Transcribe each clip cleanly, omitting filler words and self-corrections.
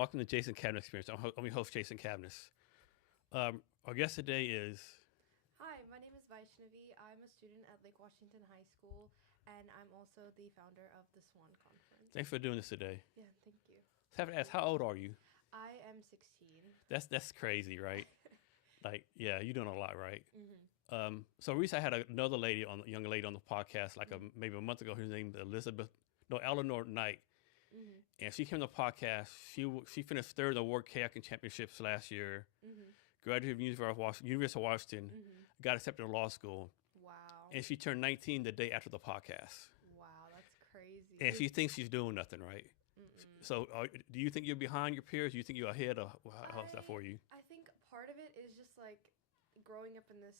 Welcome to Jason Cavness Experience. I'm your host, Jason Cavness. Our guest today is... Hi, my name is Vaishnavi. I'm a student at Lake Washington High School, and I'm also the founder of the SWANN Conference. Thanks for doing this today. Yeah, thank you. So I have to ask, how old are you? I am 16. That's crazy, right? You're doing a lot, right? Mm-hmm. So recently I had another young lady on the podcast, maybe a month ago. Her name is Eleanor Knight. Mm-hmm. And she came to the podcast. She finished third in the World Kayaking Championships last year. Mm-hmm. Graduated from University of Washington. Mm-hmm. Got accepted to law school. Wow. And she turned 19 the day after the podcast. Wow, that's crazy. And she thinks she's doing nothing, right? Mm-mm. So do you think you're behind your peers? Do you think you're ahead? How's that for you? I think part of it is just like growing up in this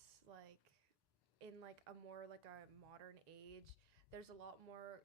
in a more a modern age. There's a lot more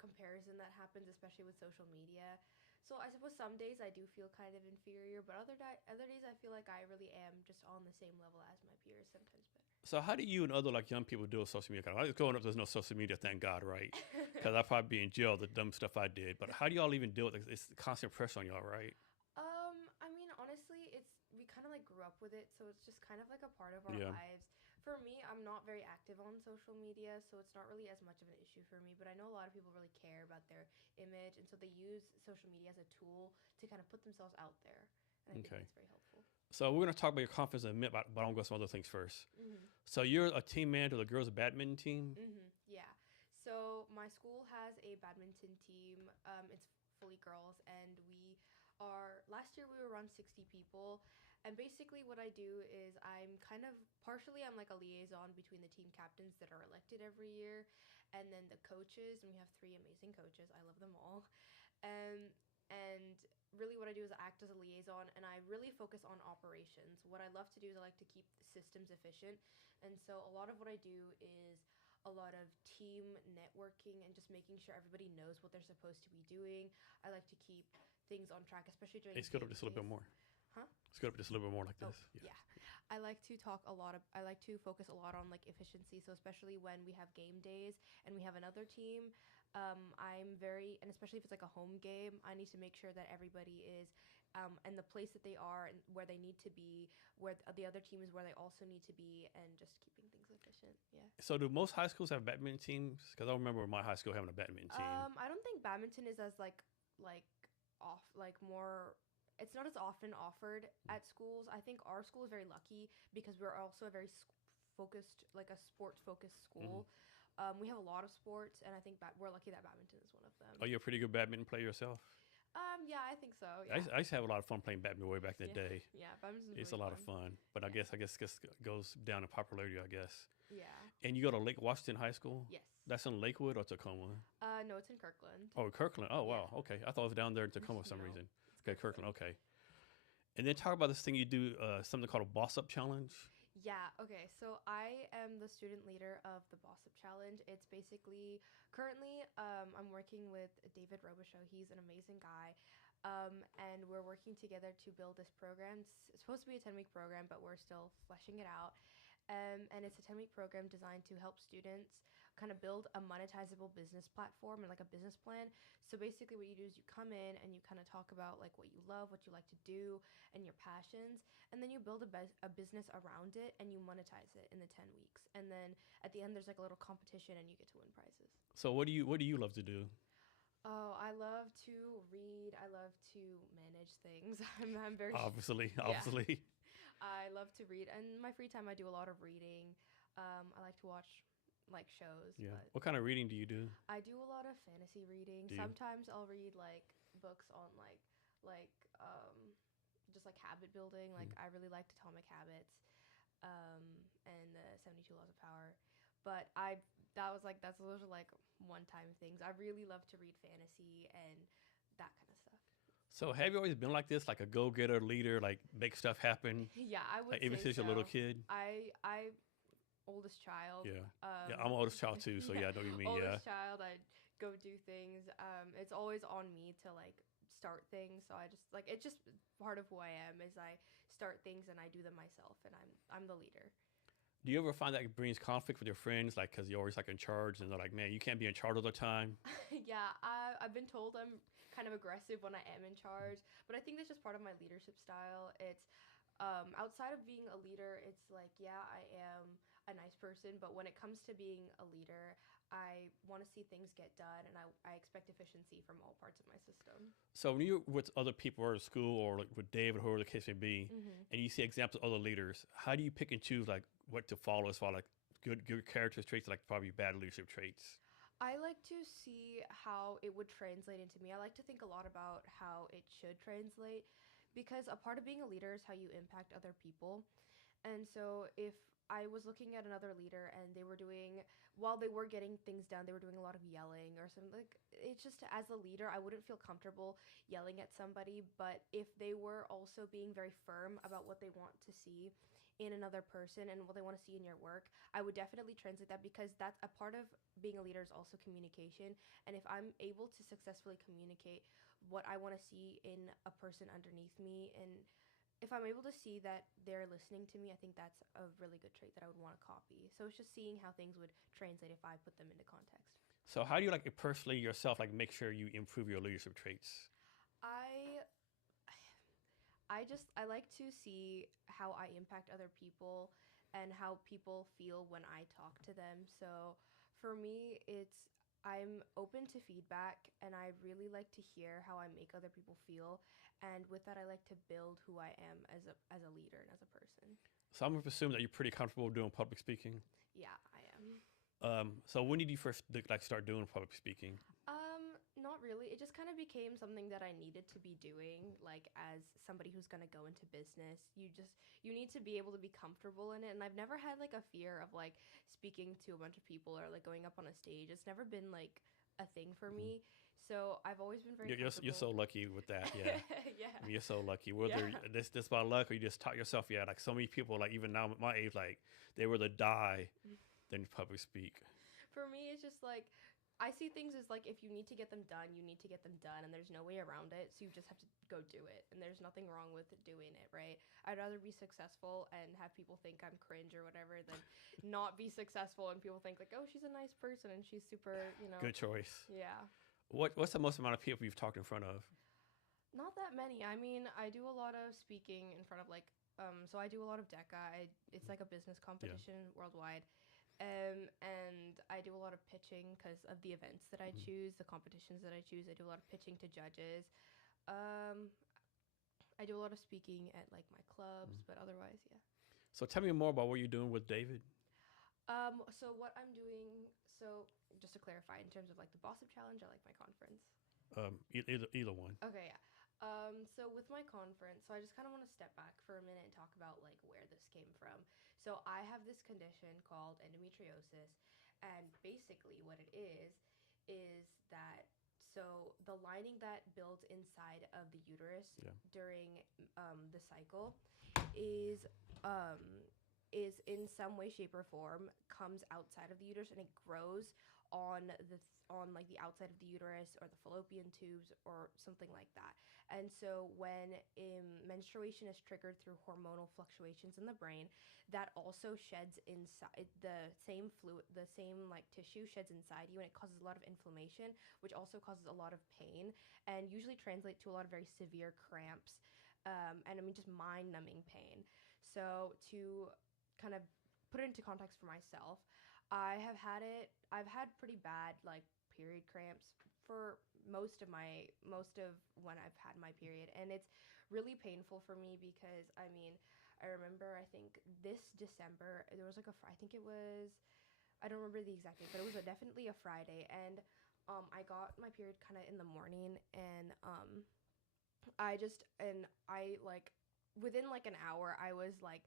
comparison that happens, especially with social media. So I suppose some days I do feel kind of inferior, but other days I feel like I really am just on the same level as my peers, sometimes better. So how do you and other young people deal with social media? 'Cause I was growing up, there's no social media, thank God, right? Because I'd probably be in jail, the dumb stuff I did. But how do y'all even deal with it? It's constant pressure on y'all, right? I mean, honestly, we kind of grew up with it, so it's just kind of a part of our Yeah. lives. For me, I'm not very active on social media, so it's not really as much of an issue for me, but I know a lot of people really care about their image, and so they use social media as a tool to kind of put themselves out there, and I think Okay. that's very helpful. So we're going to talk about your conference in a minute, but I'm going to go some other things first. Mm-hmm. So you're a team manager of the girls' badminton team? Mm-hmm. Yeah. So my school has a badminton team. It's fully girls, and last year we were around 60 people. And basically what I do is I'm like a liaison between the team captains that are elected every year, and then the coaches, and we have 3 amazing coaches. I love them all. And really what I do is I act as a liaison, and I really focus on operations. What I love to do is I like to keep the systems efficient. And so a lot of what I do is a lot of team networking and just making sure everybody knows what they're supposed to be doing. I like to keep things on track, especially during Hey, scoot up game just a little bit days. more. Huh? Scoot up just a little bit more like Oh, this. yeah. I like to I like to focus a lot on efficiency. So especially when we have game days and we have another team, and especially if it's a home game, I need to make sure that everybody is in the place that they are and where they need to be, where the other team is where they also need to be, and just keeping things efficient. Yeah. So do most high schools have badminton teams? Because I remember my high school having a badminton team. I don't think badminton is as more. It's not as often offered at schools. I think our school is very lucky because we're also a very focused, a sports focused school. Mm-hmm. We have a lot of sports, and I think we're lucky that badminton is one of them. Are you a pretty good badminton player yourself? Yeah, I think so. Yeah. I used to have a lot of fun playing badminton way back in the day. Yeah, badminton's It's really a lot of fun, but I guess it goes down in popularity, I guess. Yeah. And you go to Lake Washington High School? Yes. That's in Lakewood or Tacoma? No, it's in Kirkland. Oh, Kirkland. Oh, wow. Yeah. Okay. I thought it was down there in Tacoma for some No, reason. Okay, Kirkland. Okay. And then talk about this thing you do, something called a Boss Up Challenge. Yeah, okay. So I am the student leader of the Boss Up Challenge. It's basically, currently, I'm working with David Robichaux. He's an amazing guy. And we're working together to build this program. It's supposed to be a 10-week program, but we're still fleshing it out. And it's a 10-week program designed to help students kind of build a monetizable business platform and a business plan. So basically what you do is you come in and you kind of talk about what you love, what you like to do, and your passions. And then you build a business around it and you monetize it in the 10 weeks. And then at the end, there's a little competition and you get to win prizes. So what do you love to do? Oh, I love to read. I love to manage things. I'm very Obviously. I love to read, and in my free time I do a lot of reading. I like to watch shows. Yeah. But What kind of reading do you do? I do a lot of fantasy reading. Do you? Sometimes I'll read books on just habit building. I really liked Atomic Habits, and the 72 Laws of Power. But that's those are one-time things. I really love to read fantasy and that kind of stuff. So have you always been like this, like a go-getter leader, make stuff happen? Yeah, I would Even say since you're a little so. kid? I oldest child. Yeah. I'm oldest child too, so yeah, I know what you mean. Oldest child, I go do things. It's always on me to start things, so I just it's just part of who I am is I start things and I do them myself, and I'm the leader. Do you ever find that it brings conflict with your friends, like because you're always like in charge, and they're like, "Man, you can't be in charge all the time." Yeah, I've been told I'm kind of aggressive when I am in charge, but I think that's just part of my leadership style. It's outside of being a leader, it's like, yeah, I am a nice person, but when it comes to being a leader, I want to see things get done, and I expect efficiency from all parts of my system. So when you're with other people or at school or like with David, whoever the case may be, Hmm. and you see examples of other leaders, how do you pick and choose like what to follow as far like good character traits, like probably bad leadership traits? I like to see how it would translate into me. I like to think a lot about how it should translate because a part of being a leader is how you impact other people. And so if I was looking at another leader and they were doing, while they were getting things done, they were doing a lot of yelling or something. Like, it's just as a leader, I wouldn't feel comfortable yelling at somebody. But if they were also being very firm about what they want to see in another person and what they want to see in your work, I would definitely translate that because that's a part of being a leader is also communication. And if I'm able to successfully communicate what I want to see in a person underneath me, and if I'm able to see that they're listening to me, I think that's a really good trait that I would want to copy. So it's just seeing how things would translate if I put them into context. So how do you like personally yourself like make sure you improve your leadership traits? I I like to see how I impact other people and how people feel when I talk to them. So for me, it's I'm open to feedback and I really like to hear how I make other people feel. And with that, I like to build who I am as a leader and as a person. So I'm gonna assume that you're pretty comfortable doing public speaking. Yeah, I am. So when did you first like start doing public speaking? Not really. It just kind of became something that I needed to be doing, like as somebody who's gonna go into business. You need to be able to be comfortable in it. And I've never had like a fear of like speaking to a bunch of people or like going up on a stage. It's never been like a thing for Mhm. me. So I've always been very You're comfortable. so lucky with that. Yeah. Yeah. I mean, you're so lucky. Yeah. Whether this by luck or you just taught yourself, yeah. Like so many people, like even now at my age, like they rather die than public speak. For me, it's just like I see things as like if you need to get them done, you need to get them done, and there's no way around it. So you just have to go do it, and there's nothing wrong with doing it, right? I'd rather be successful and have people think I'm cringe or whatever than not be successful and people think like, oh, she's a nice person and she's super, Good choice. yeah. What's the most amount of people you've talked in front of? Not that many. I mean, I do a lot of speaking in front of like, so I do a lot of DECA. It's like a business Yeah. competition worldwide. And I do a lot of pitching because of the events that I Mhm. choose, the competitions that I choose. I do a lot of pitching to judges. Um, I do a lot of speaking at like my clubs, Mhm. but otherwise, yeah. So tell me more about what you're doing with David. So what I'm doing, so just to clarify, in terms of like the Boss Up Challenge, I like my conference. Either one. Okay, yeah. So with my conference, so I just kind of want to step back for a minute and talk about like where this came from. So I have this condition called endometriosis, and basically what it is that so the lining that builds inside of the uterus Yeah. during the cycle is um is in some way, shape, or form comes outside of the uterus and it grows on on like the outside of the uterus or the fallopian tubes or something like that. And so when menstruation is triggered through hormonal fluctuations in the brain, that also sheds inside the same fluid, the same like tissue sheds inside you, and it causes a lot of inflammation, which also causes a lot of pain and usually translate to a lot of very severe cramps. And I mean just mind-numbing pain. So to kind of put it into context for myself, I've had pretty bad like period cramps for most of when I've had my period, and it's really painful for me because I mean, I remember I think this December there was like I think it was, I don't remember the exact date, but it was definitely a Friday, and I got my period kind of in the morning, and I like within like an hour I was like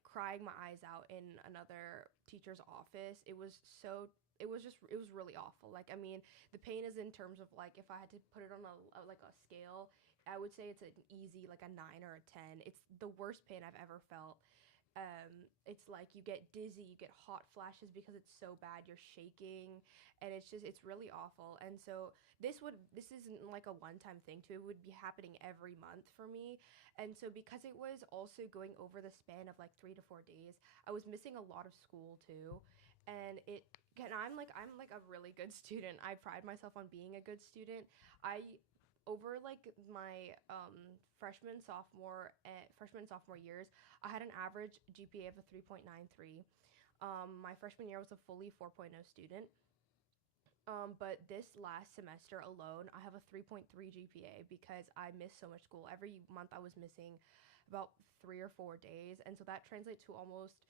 crying my eyes out in another teacher's office. It was just it was really awful. Like I mean, the pain is in terms of like if I had to put it on like a scale, I would say it's an easy like a 9 or a 10. It's the worst pain I've ever felt. It's like you get dizzy, you get hot flashes because it's so bad, you're shaking, and it's really awful. And so this isn't like a one-time thing too. It would be happening every month for me. And so because it was also going over the span of like 3 to 4 days, I was missing a lot of school too. And I'm like a really good student. I pride myself on being a good student. I over like my freshman and sophomore years, I had an average GPA of a 3.93. My freshman year was a fully 4.0 student. But this last semester alone, I have a 3.3 GPA because I missed so much school. Every month I was missing about 3 or 4 days, and so that translates to almost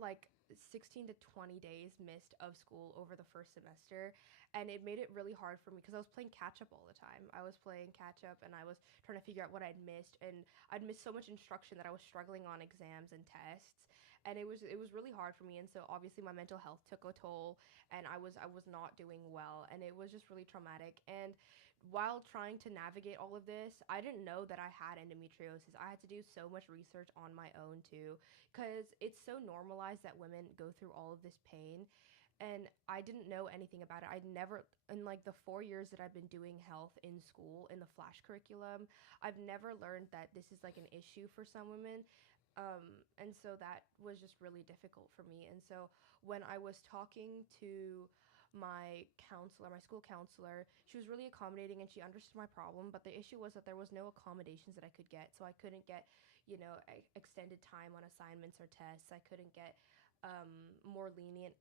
like 16 to 20 days missed of school over the first semester. And it made it really hard for me because I was playing catch up all the time. I was playing catch up and I was trying to figure out what I'd missed, and I'd missed so much instruction that I was struggling on exams and tests. And it was really hard for me, and so obviously my mental health took a toll, and I was not doing well, and it was just really traumatic. And while trying to navigate all of this, I didn't know that I had endometriosis. I had to do so much research on my own too, because it's so normalized that women go through all of this pain. And I didn't know anything about it. I'd never, in like the 4 years that I've been doing health in school, in the flash curriculum, I've never learned that this is like an issue for some women. And so that was just really difficult for me. And so when I was talking to my counselor, my school counselor, she was really accommodating and she understood my problem. But the issue was that there was no accommodations that I could get. So I couldn't get, extended time on assignments or tests. I couldn't get more lenient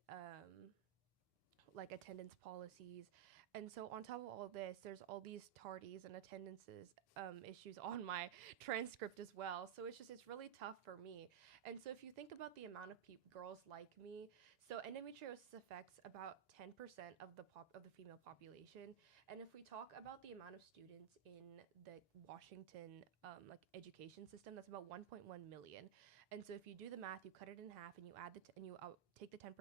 like attendance policies. And so on top of all of this, there's all these tardies and attendances issues on my transcript as well. So it's really tough for me. And so if you think about the amount of girls like me, so endometriosis affects about 10% of the female population. And if we talk about the amount of students in the Washington like education system, that's about 1.1 million. And so if you do the math, you cut it in half and you add and you take the 10%,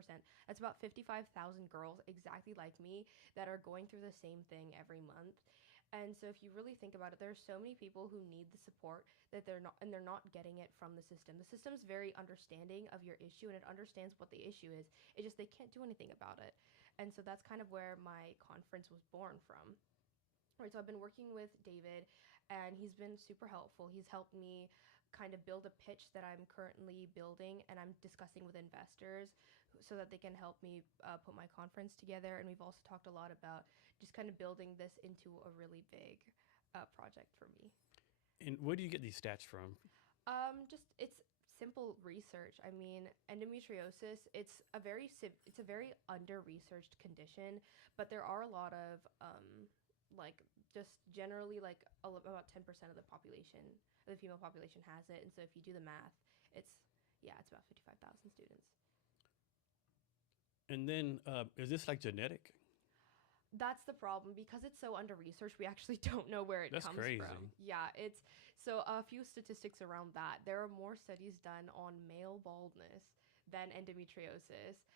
that's about 55,000 girls exactly like me that are going through the same thing every month. And so if you really think about it, there are so many people who need the support that they're not getting it from the system. The system's very understanding of your issue and it understands what the issue is. It just they can't do anything about it. And so that's kind of where my conference was born from. Right, so I've been working with David and he's been super helpful. He's helped me kind of build a pitch that I'm currently building and I'm discussing with investors so that they can help me put my conference together. And we've also talked a lot about just kind of building this into a really big project for me. And where do you get these stats from? Just it's simple research. I mean, endometriosis, it's a very under-researched condition, but there are a lot of like just generally like about 10% of the population, the female population has it. And so if you do the math, it's about 55,000 students. And then is this like genetic? That's the problem because it's so under researched. We actually don't know where it That's comes crazy. from. Yeah, it's so a few statistics around that. There are more studies done on male baldness than endometriosis.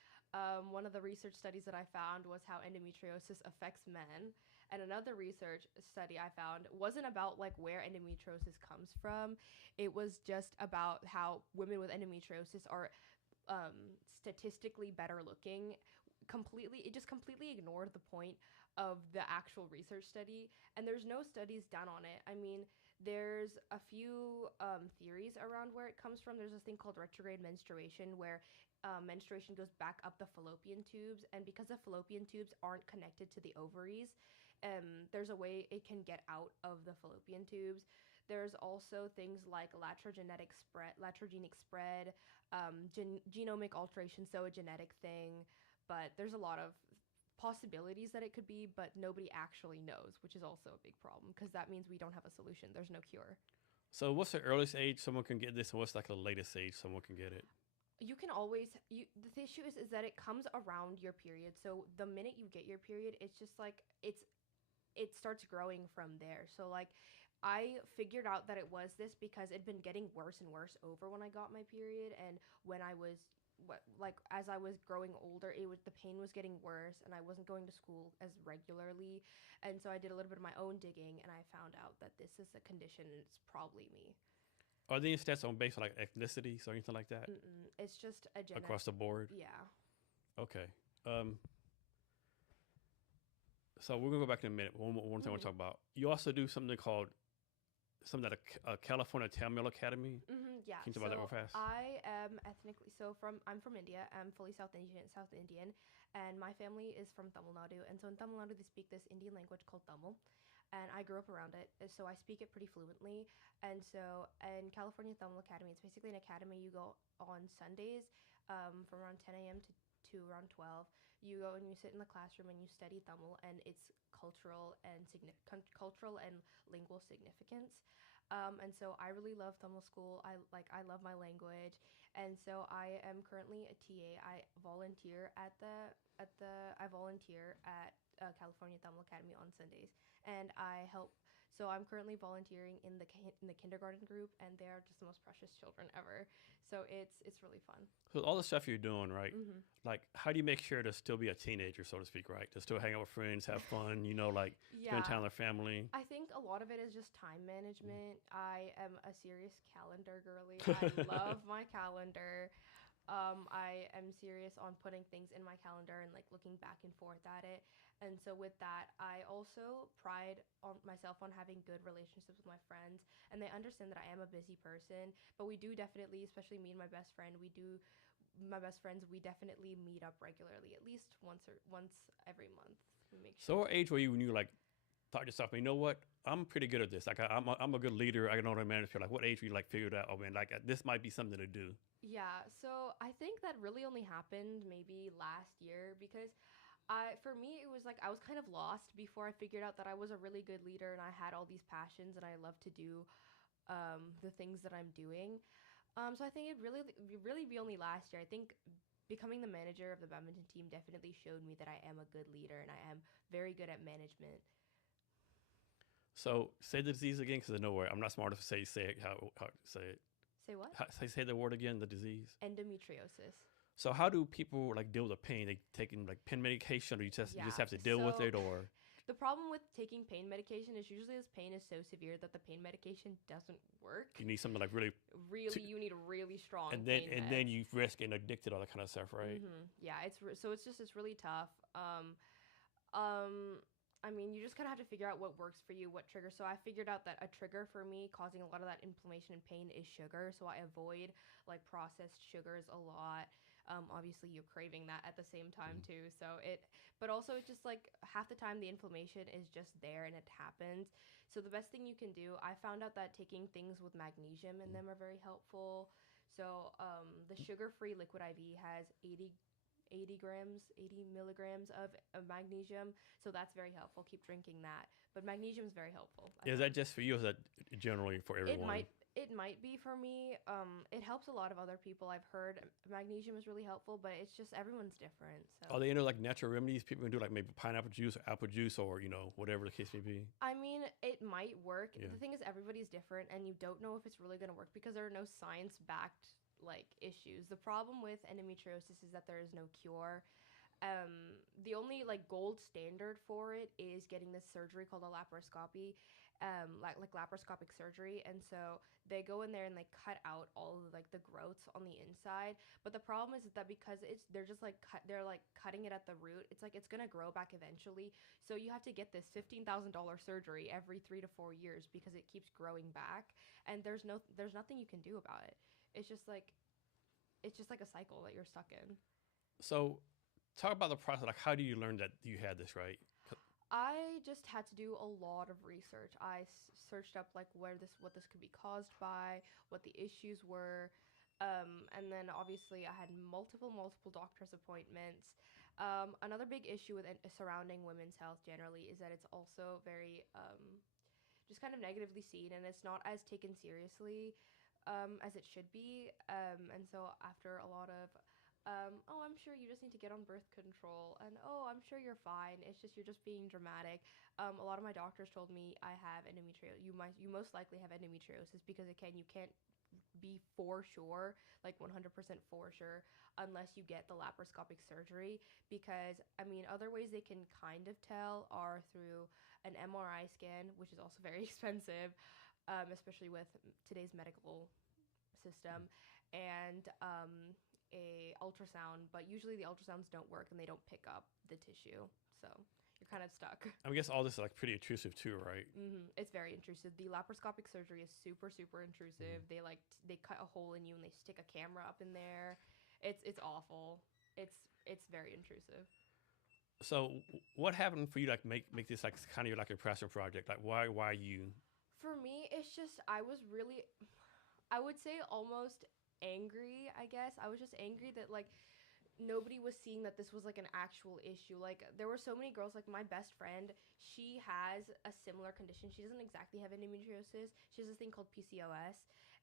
One of the research studies that I found was how endometriosis affects men. And another research study I found wasn't about like where endometriosis comes from. It was just about how women with endometriosis are statistically better looking. It just completely ignored the point of the actual research study, and there's no studies done on it. I mean, there's a few theories around where it comes from. There's this thing called retrograde menstruation where menstruation goes back up the fallopian tubes, and because the fallopian tubes aren't connected to the ovaries, there's a way it can get out of the fallopian tubes. There's also things like latrogenic spread, genomic alteration, so a genetic thing. But there's a lot of possibilities that it could be, but nobody actually knows, which is also a big problem because that means we don't have a solution. There's no cure. So what's the earliest age someone can get this, and what's like the latest age someone can get it? The issue is that it comes around your period. So the minute you get your period, it's just like it starts growing from there. So like I figured out that it was this because it'd been getting worse and worse over when I got my period, and when I was as I was growing older, the pain was getting worse, and I wasn't going to school as regularly, and so I did a little bit of my own digging, and I found out that this is a condition, and it's probably me. Are there any stats on based on like ethnicities or anything like that Mm-mm. It's just a across the board? Yeah. Okay. Um, so we're gonna go back in a minute. One thing I want Mm-hmm. to talk about. You also do something called something that a California Tamil Academy. Mm-hmm, yeah. Can you talk about that real So fast? I am ethnically I'm from India. I'm fully South Indian, and my family is from Tamil Nadu. And so in Tamil Nadu, they speak this Indian language called Tamil, and I grew up around it, so I speak it pretty fluently. And so in California Tamil Academy, it's basically an academy you go on Sundays, from around 10 a.m. to around 12. You go and you sit in the classroom and you study Tamil and its cultural and lingual significance. And so I really love Tamil school. I love my language, and so I am currently a TA. I volunteer at California Tamil Academy on Sundays, and I help. So I'm currently volunteering in the kindergarten group, and they are just the most precious children ever. So it's really fun. So all the stuff you're doing, right? Hmm. Like, how do you make sure to still be a teenager, so to speak, right? To still hang out with friends, have fun, like spend Yeah, time with family. I think a lot of it is just time management. I am a serious calendar girly. I love my calendar. I am serious on putting things in my calendar and like looking back and forth at it. And so with that, I also pride on myself on having good relationships with my friends, and they understand that I am a busy person. But we do definitely, especially me and my best friends, we definitely meet up regularly, at least once every month. We make So, sure. what age were you when you like thought to yourself, you know what? I'm pretty good at this. Like, I'm a good leader. I know how to manage people. Like, what age were you like figured out? Oh man, like this might be something to do. Yeah, so I think that really only happened maybe last year because for me, it was like I was kind of lost before I figured out that I was a really good leader and I had all these passions and I love to do the things that I'm doing. So I think it really be only last year. I think becoming the manager of the badminton team definitely showed me that I am a good leader and I am very good at management. So, say the disease again, because I know where I'm not smart enough to say it, how to say it. Say what? Say the word again. The disease. Endometriosis. So, how do people like deal with the pain? They taking like pain medication, or you just Yeah. have to deal with So it, or the problem with taking pain medication is usually this pain is so severe that the pain medication doesn't work. you need something like really, Really, you need really strong and pain then meds. you risk getting addicted, all that kind of stuff, right? Yeah, so it's really tough. Um, I mean, you just kind of have to figure out what works for you, what trigger. So I figured out that a trigger for me causing a lot of that inflammation and pain is sugar. So I avoid like processed sugars a lot. Obviously you're craving that at the same time Mhm. too. But also it's just like half the time the inflammation is just there and it happens. So the best thing you can do, I found out that taking things with magnesium in them are very helpful. So the sugar-free liquid IV has 80 milligrams of magnesium. So that's very helpful. Keep drinking that. But magnesium is very helpful, I Is that found. just for you, or is that generally for It everyone? might it might be for me. It helps a lot of other people. I've heard magnesium is really helpful, but it's just everyone's different. So Are they into like natural remedies? People can do like maybe pineapple juice or apple juice, or whatever the case may be. I mean, it might work. Yeah. The thing is, everybody's different, and you don't know if it's really going to work because there are no science-backed like issues. The problem with endometriosis is that there is no cure. The only like gold standard for it is getting this surgery called a laparoscopy, like laparoscopic surgery, and so they go in there and they cut out all of like the growths on the inside. But the problem is that because they're just like they're like cutting it at the root. It's like it's gonna grow back eventually. So you have to get this $15,000 surgery every 3 to 4 years because it keeps growing back, and there's nothing you can do about it. It's just like it's just like a cycle that you're stuck in. So, talk about the process. Like, how do you learn that you had this right? I just had to do a lot of research. I searched up like what this could be caused by, what the issues were, and then obviously I had multiple doctor's appointments. Another big issue with surrounding women's health generally is that it's also very just kind of negatively seen, and it's not as taken seriously as it should be. And so after a lot of oh, I'm sure you just need to get on birth control, and oh, I'm sure you're fine. It's just you're just being dramatic. A lot of my doctors told me I have endometriosis. You most likely have endometriosis because again, you can't be for sure, like 100% for sure, unless you get the laparoscopic surgery. Because I mean, other ways they can kind of tell are through an MRI scan, which is also very expensive. especially with today's medical system, and a ultrasound. But usually the ultrasounds don't work and they don't pick up the tissue, so you're kind of stuck. I guess all this is like pretty intrusive too, right? It's very intrusive. The laparoscopic surgery is super, super intrusive. They they cut a hole in you and they stick a camera up in there. It's awful. It's very intrusive. So what happened for you to like make this like kind of like a passion project? Like why you? For me, it's just I was really, I would say almost angry. I guess I was just angry that like nobody was seeing that this was like an actual issue. Like there were so many girls, like my best friend, she has a similar condition. She doesn't exactly have endometriosis. She has this thing called PCOS,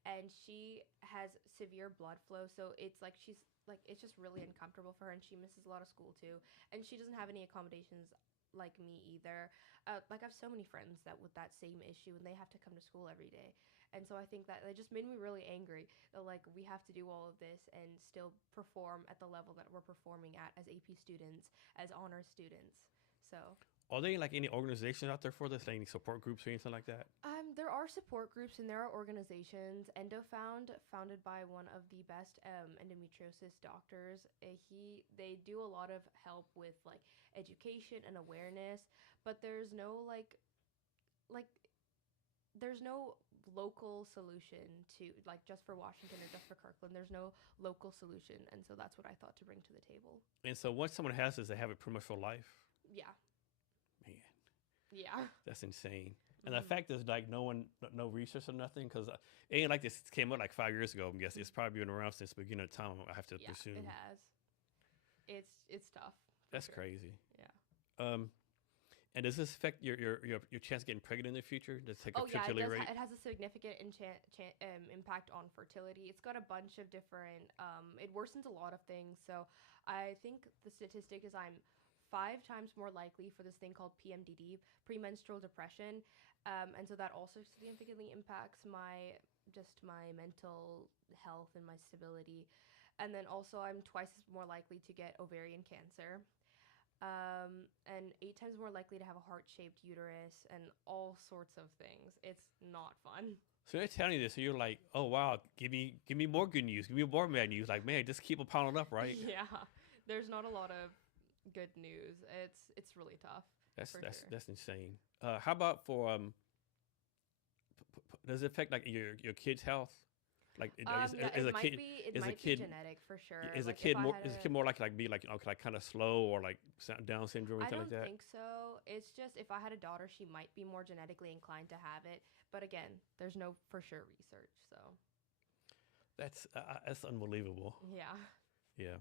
and she has severe blood flow. So it's like she's like it's just really uncomfortable for her, and she misses a lot of school too. And she doesn't have any accommodations like me either. Like I have so many friends that with that same issue, and they have to come to school every day. And so I think that it just made me really angry that like we have to do all of this and still perform at the level that we're performing at as AP students, as honors students. So Are there like any organizations out there for this, like any support groups or anything like that? there are support groups and there are organizations. EndoFound, founded by one of the best endometriosis doctors. They do a lot of help with like education and awareness, but there's no like there's no local solution to like just for Washington or just for Kirkland. There's no local solution, and so that's what I thought to bring to the table. And so once someone has this, they have it pretty much for life. Yeah. Man, Yeah. that's insane. And the fact is, like, no research or nothing, because it ain't like this came out like 5 years ago. I'm guessing it's probably been around since the beginning of time. I have to presume. It has. It's tough. That's sure. crazy. Yeah. And does this affect your chance of getting pregnant in the future? Does it take Oh yeah, it fertility does. rate? It has a significant impact on fertility. It's got a bunch of different. It worsens a lot of things. So I think the statistic is I'm 5 times more likely for this thing called PMDD, premenstrual depression, and so that also significantly impacts my mental health and my stability. And then also I'm twice more likely to get ovarian cancer. And 8 times more likely to have a heart-shaped uterus and all sorts of things. It's not fun. So they're telling you this, so you're like, oh wow, give me more good news, give me more bad news. Like, man, just keep it piling up, right? Yeah, there's not a lot of good news. It's really tough. That's insane. How about for does it affect like your kid's health? Like, it might be genetic for sure. Is a kid more likely like be like kind of slow or like Down syndrome or anything like that? I don't think so. It's just if I had a daughter, she might be more genetically inclined to have it. But again, there's no for sure research. So that's unbelievable. Yeah. Yeah.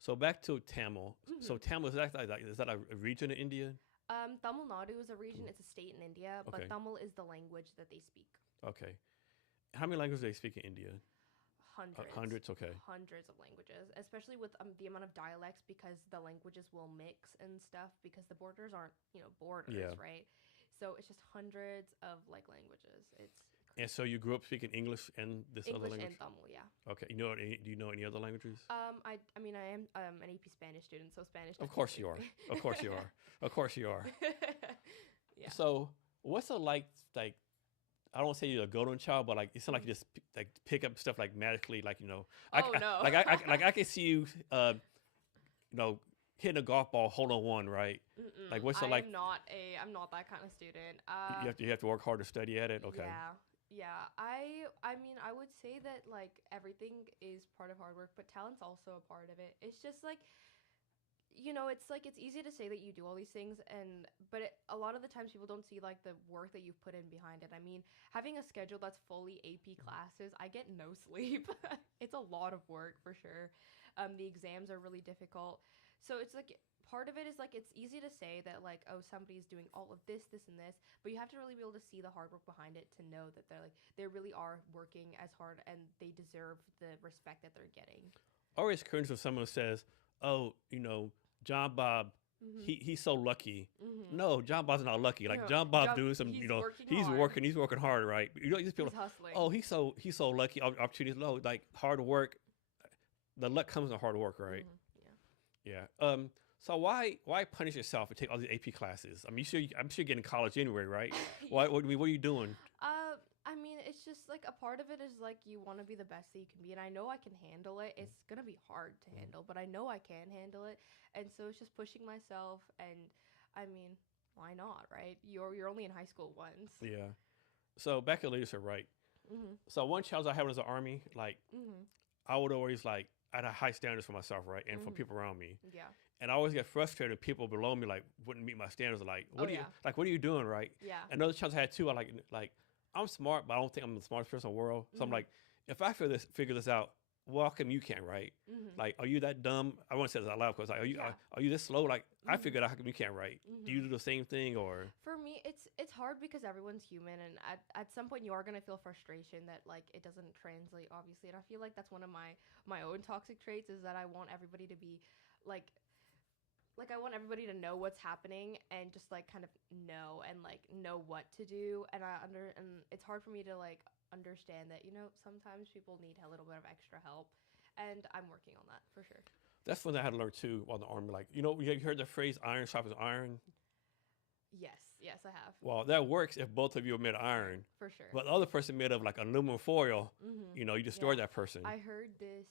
So back to Tamil. So Tamil, is that a region in India? Tamil Nadu is a region. It's a state in India, Okay. but Tamil is the language that they speak. Okay. How many languages do they speak in India? Hundreds. Hundreds, okay. Hundreds of languages, especially with the amount of dialects, because the languages will mix and stuff because the borders aren't, borders, right? So it's just hundreds of like languages. It's crazy. And so you grew up speaking English and this other language? English and Tamil, yeah. Okay. Do you know any other languages? I am an AP Spanish student, so Spanish. Of course you are. Of course you are. Of course you are. Yeah. So what's it like I don't want to say you're a golden child, but like it's not like you just like pick up stuff like magically, like no. I can see you, hitting a golf ball hole in one, right? Like what's it like? I'm not that kind of student. You have to work hard to study at it. Okay. Yeah. I mean, I would say that like everything is part of hard work, but talent's also a part of it. It's just like, it's easy to say that you do all these things, but a lot of the times people don't see like the work that you've put in behind it. I mean, having a schedule that's fully AP classes, I get no sleep. It's a lot of work for sure. The exams are really difficult. So it's like part of it is like it's easy to say that like, oh, somebody's doing all of this and this, but you have to really be able to see the hard work behind it to know that they really are working as hard and they deserve the respect that they're getting. Always cringe when someone says, oh, John Bob, he's so lucky. No, John Bob's not lucky. Like John Bob's doing some, he's working hard, right? These people, he's hustling. Oh, he's so lucky. Opportunities low. Like hard work, the luck comes in hard work, right? Yeah. So why punish yourself and take all these AP classes? I mean, I'm sure you're getting college anyway, right? What are you doing? I just like a part of it is like you want to be the best that you can be, and I know I can handle it. It's gonna be hard to handle, but I know I can handle it, and so it's just pushing myself. And I mean, why not, right? You're only in high school once. Yeah. So back in leadership, right? Mhm. So one challenge I had as an army, like Mhm. I would always like I had high standards for myself, right, and for Mhm. people around me. Yeah. And I always get frustrated if people below me like wouldn't meet my standards. Like, what Oh, are you yeah. like? What are you doing, right? Yeah. Another challenge I had too. I like I'm smart, but I don't think I'm the smartest person in the world. So I'm like, if I figure this out, well, how come you can't, right? Mhm. Like, are you that dumb? I want to say this out loud because like, are you this slow? Like, I figured out how come you can't, right? Do you do the same thing or? For me, it's hard because everyone's human, and at some point you are gonna feel frustration that like it doesn't translate, obviously. And I feel like that's one of my own toxic traits is that I want everybody to be like I want everybody to know what's happening and just like kind of know and like know what to do. And and it's hard for me to like understand that, sometimes people need a little bit of extra help, and I'm working on that for sure. That's something I had to learn too while in the army. Like, you heard the phrase "iron sharpens iron." Yes, I have. Well, that works if both of you are made of iron. For sure. But the other person made of like aluminum foil. Mm-hmm. You destroy that person. I heard this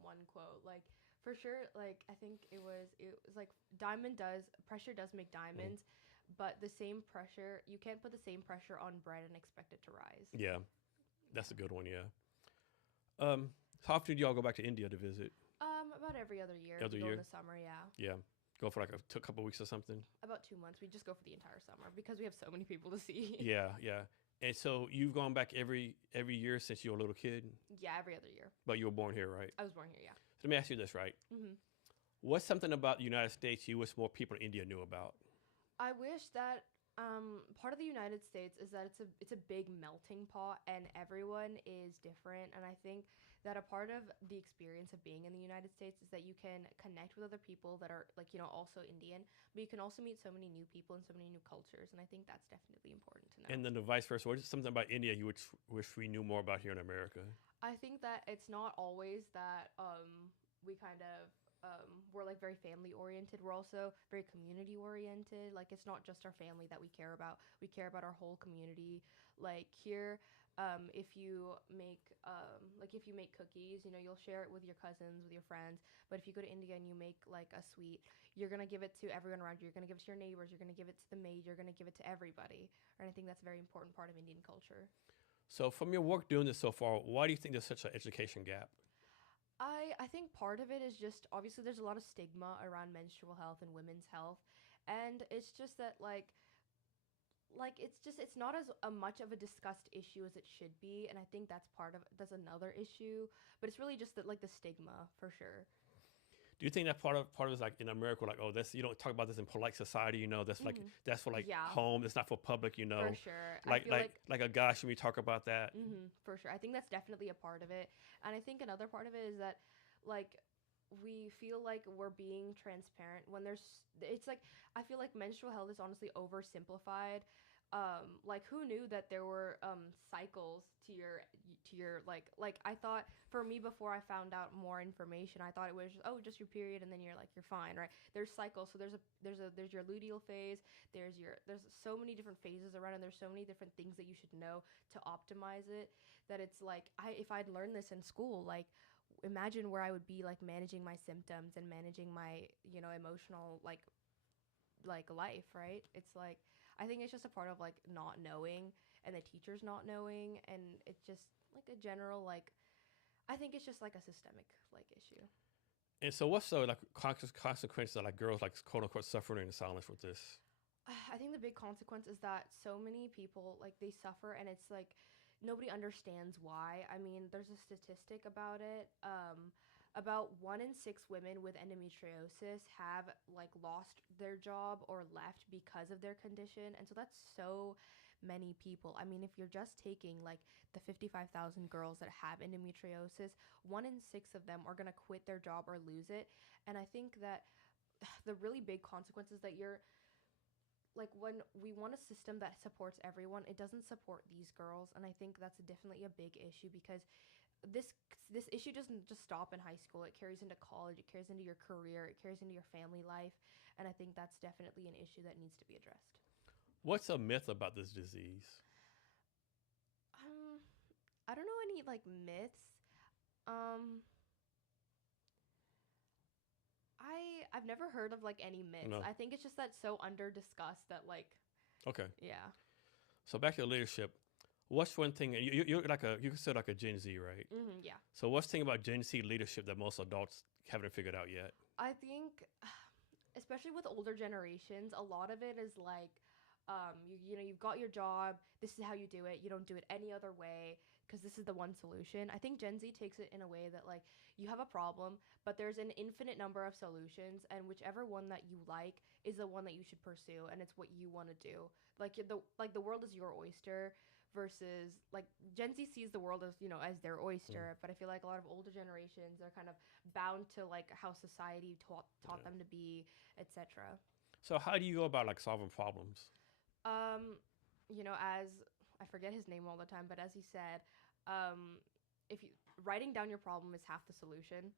one quote, like for sure, like I think it was like pressure does make diamonds, but the same pressure, you can't put the same pressure on bread and expect it to rise. Yeah, that's a good one. Yeah. How often do y'all go back to India to visit? About every other year. Every year? In the summer, yeah. Yeah. Go for like a couple weeks or something. About 2 months. We just go for the entire summer because we have so many people to see. Yeah. And so you've gone back every year since you were a little kid? Yeah, every other year. But you were born here, right? I was born here, yeah. So let me ask you this, right? Mm-hmm. What's something about the United States you wish more people in India knew about? I wish that part of the United States is that it's a big melting pot and everyone is different. And I think that a part of the experience of being in the United States is that you can connect with other people that are like, also Indian, but you can also meet so many new people and so many new cultures. And I think that's definitely important to know. And then the vice versa. What is something about India you wish we knew more about here in America? I think that it's not always that we kind of we're like very family oriented. We're also very community oriented. Like it's not just our family that we care about. We care about our whole community. Like here, if you make cookies, you'll share it with your cousins, with your friends. But if you go to India and you make like a sweet, you're gonna give it to everyone around you. You're gonna give it to your neighbors. You're gonna give it to the maid. You're gonna give it to everybody. And I think that's a very important part of Indian culture. So from your work doing this so far, why do you think there's such an education gap? I think part of it is just obviously there's a lot of stigma around menstrual health and women's health, and it's just that it's not as much of a discussed issue as it should be, and I think that's another issue, but it's really just that like the stigma for sure. Do you think that part of is like in America, like, oh, you don't talk about this in polite society, that's like that's for like home, it's not for public, For sure. Like a guy should we talk about that? For sure. I think that's definitely a part of it. And I think another part of it is that like we feel like we're being transparent when it's like I feel like menstrual health is honestly oversimplified. Like who knew that there were cycles to your like I thought for me before I found out more information I thought it was just your period and then you're fine, right? There's cycles, so there's your luteal phase, there's so many different phases around, and there's so many different things that you should know to optimize it, that it's like if I'd learned this in school, like imagine where I would be like managing my symptoms and managing my emotional like life, right? It's like I think it's just a part of like not knowing and the teachers not knowing, and it's just like a general like I think it's just like a systemic like issue. And so what's the like consequences that like girls like quote unquote suffering in silence with this? I think the big consequence is that so many people like they suffer, and it's like nobody understands why. I mean, there's a statistic about it. About 1 in 6 women with endometriosis have like lost their job or left because of their condition. And so that's so many people. I mean, if you're just taking like the 55,000 girls that have endometriosis, 1 in 6 of them are going to quit their job or lose it. And I think that the really big consequences that you're like when we want a system that supports everyone, it doesn't support these girls. And I think that's definitely a big issue because this issue doesn't just stop in high school. It carries into college, it carries into your career, it carries into your family life, and I think that's definitely an issue that needs to be addressed. What's a myth about this disease? I don't know any like myths. Um, I've never heard of like any myths. No. I think it's just that so under discussed that like Okay. yeah. So back to leadership. What's one thing you're like you consider like a Gen Z, right? Yeah. So what's the thing about Gen Z leadership that most adults haven't figured out yet? I think, especially with older generations, a lot of it is like, you know, you've got your job. This is how you do it. You don't do it any other way because this is the one solution. I think Gen Z takes it in a way that like you have a problem, but there's an infinite number of solutions, and whichever one that you like is the one that you should pursue, and it's what you want to do. Like the world is your oyster versus like Gen Z sees the world as, you know, as their oyster, but I feel like a lot of older generations are kind of bound to like how society taught them to be, etc. So how do you go about like solving problems? Um, you know, as I forget his name all the time, but as he said, if you writing down your problem is half the solution.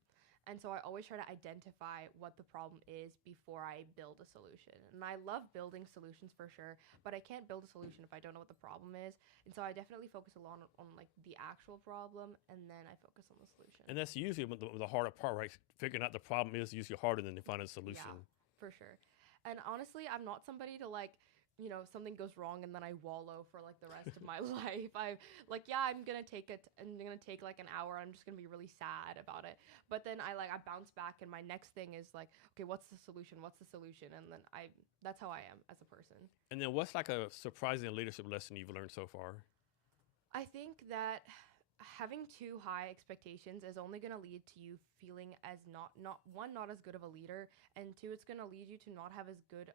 And so I always try to identify what the problem is before I build a solution. And I love building solutions for sure, but I can't build a solution if I don't know what the problem is. And so I definitely focus a lot on like the actual problem, and then I focus on the solution. And that's usually the harder part, right? Figuring out the problem is usually harder than finding a solution. Yeah, for sure. And honestly, I'm not somebody to like, you know, something goes wrong and then I wallow for like the rest of my life. I'm gonna take like an hour. I'm just gonna be really sad about it. But then I bounce back, and my next thing is like, okay, what's the solution? What's the solution? And then that's how I am as a person. And then what's like a surprising leadership lesson you've learned so far? I think that having too high expectations is only going to lead to you feeling as not as good of a leader, and two, it's going to lead you to not have as good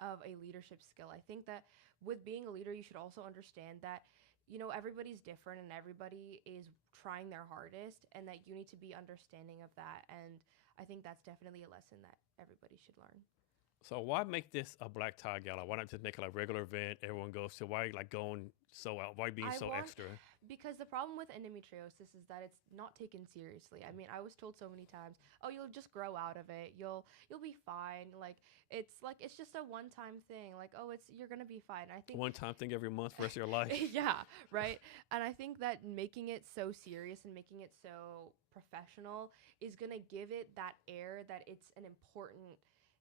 of a leadership skill. I think that with being a leader, you should also understand that, you know, everybody's different and everybody is trying their hardest, and that you need to be understanding of that. And I think that's definitely a lesson that everybody should learn. So why make this a black tie gala? Why not just make it like a regular event everyone goes to? Why like going so out? Why being so extra? Because the problem with endometriosis is that it's not taken seriously. I mean, I was told so many times, "Oh, you'll just grow out of it. You'll be fine." It's just a one-time thing. Like, "Oh, you're going to be fine." I think one-time thing every month for the rest of your life. Yeah, right? And I think that making it so serious and making it so professional is going to give it that air that it's an important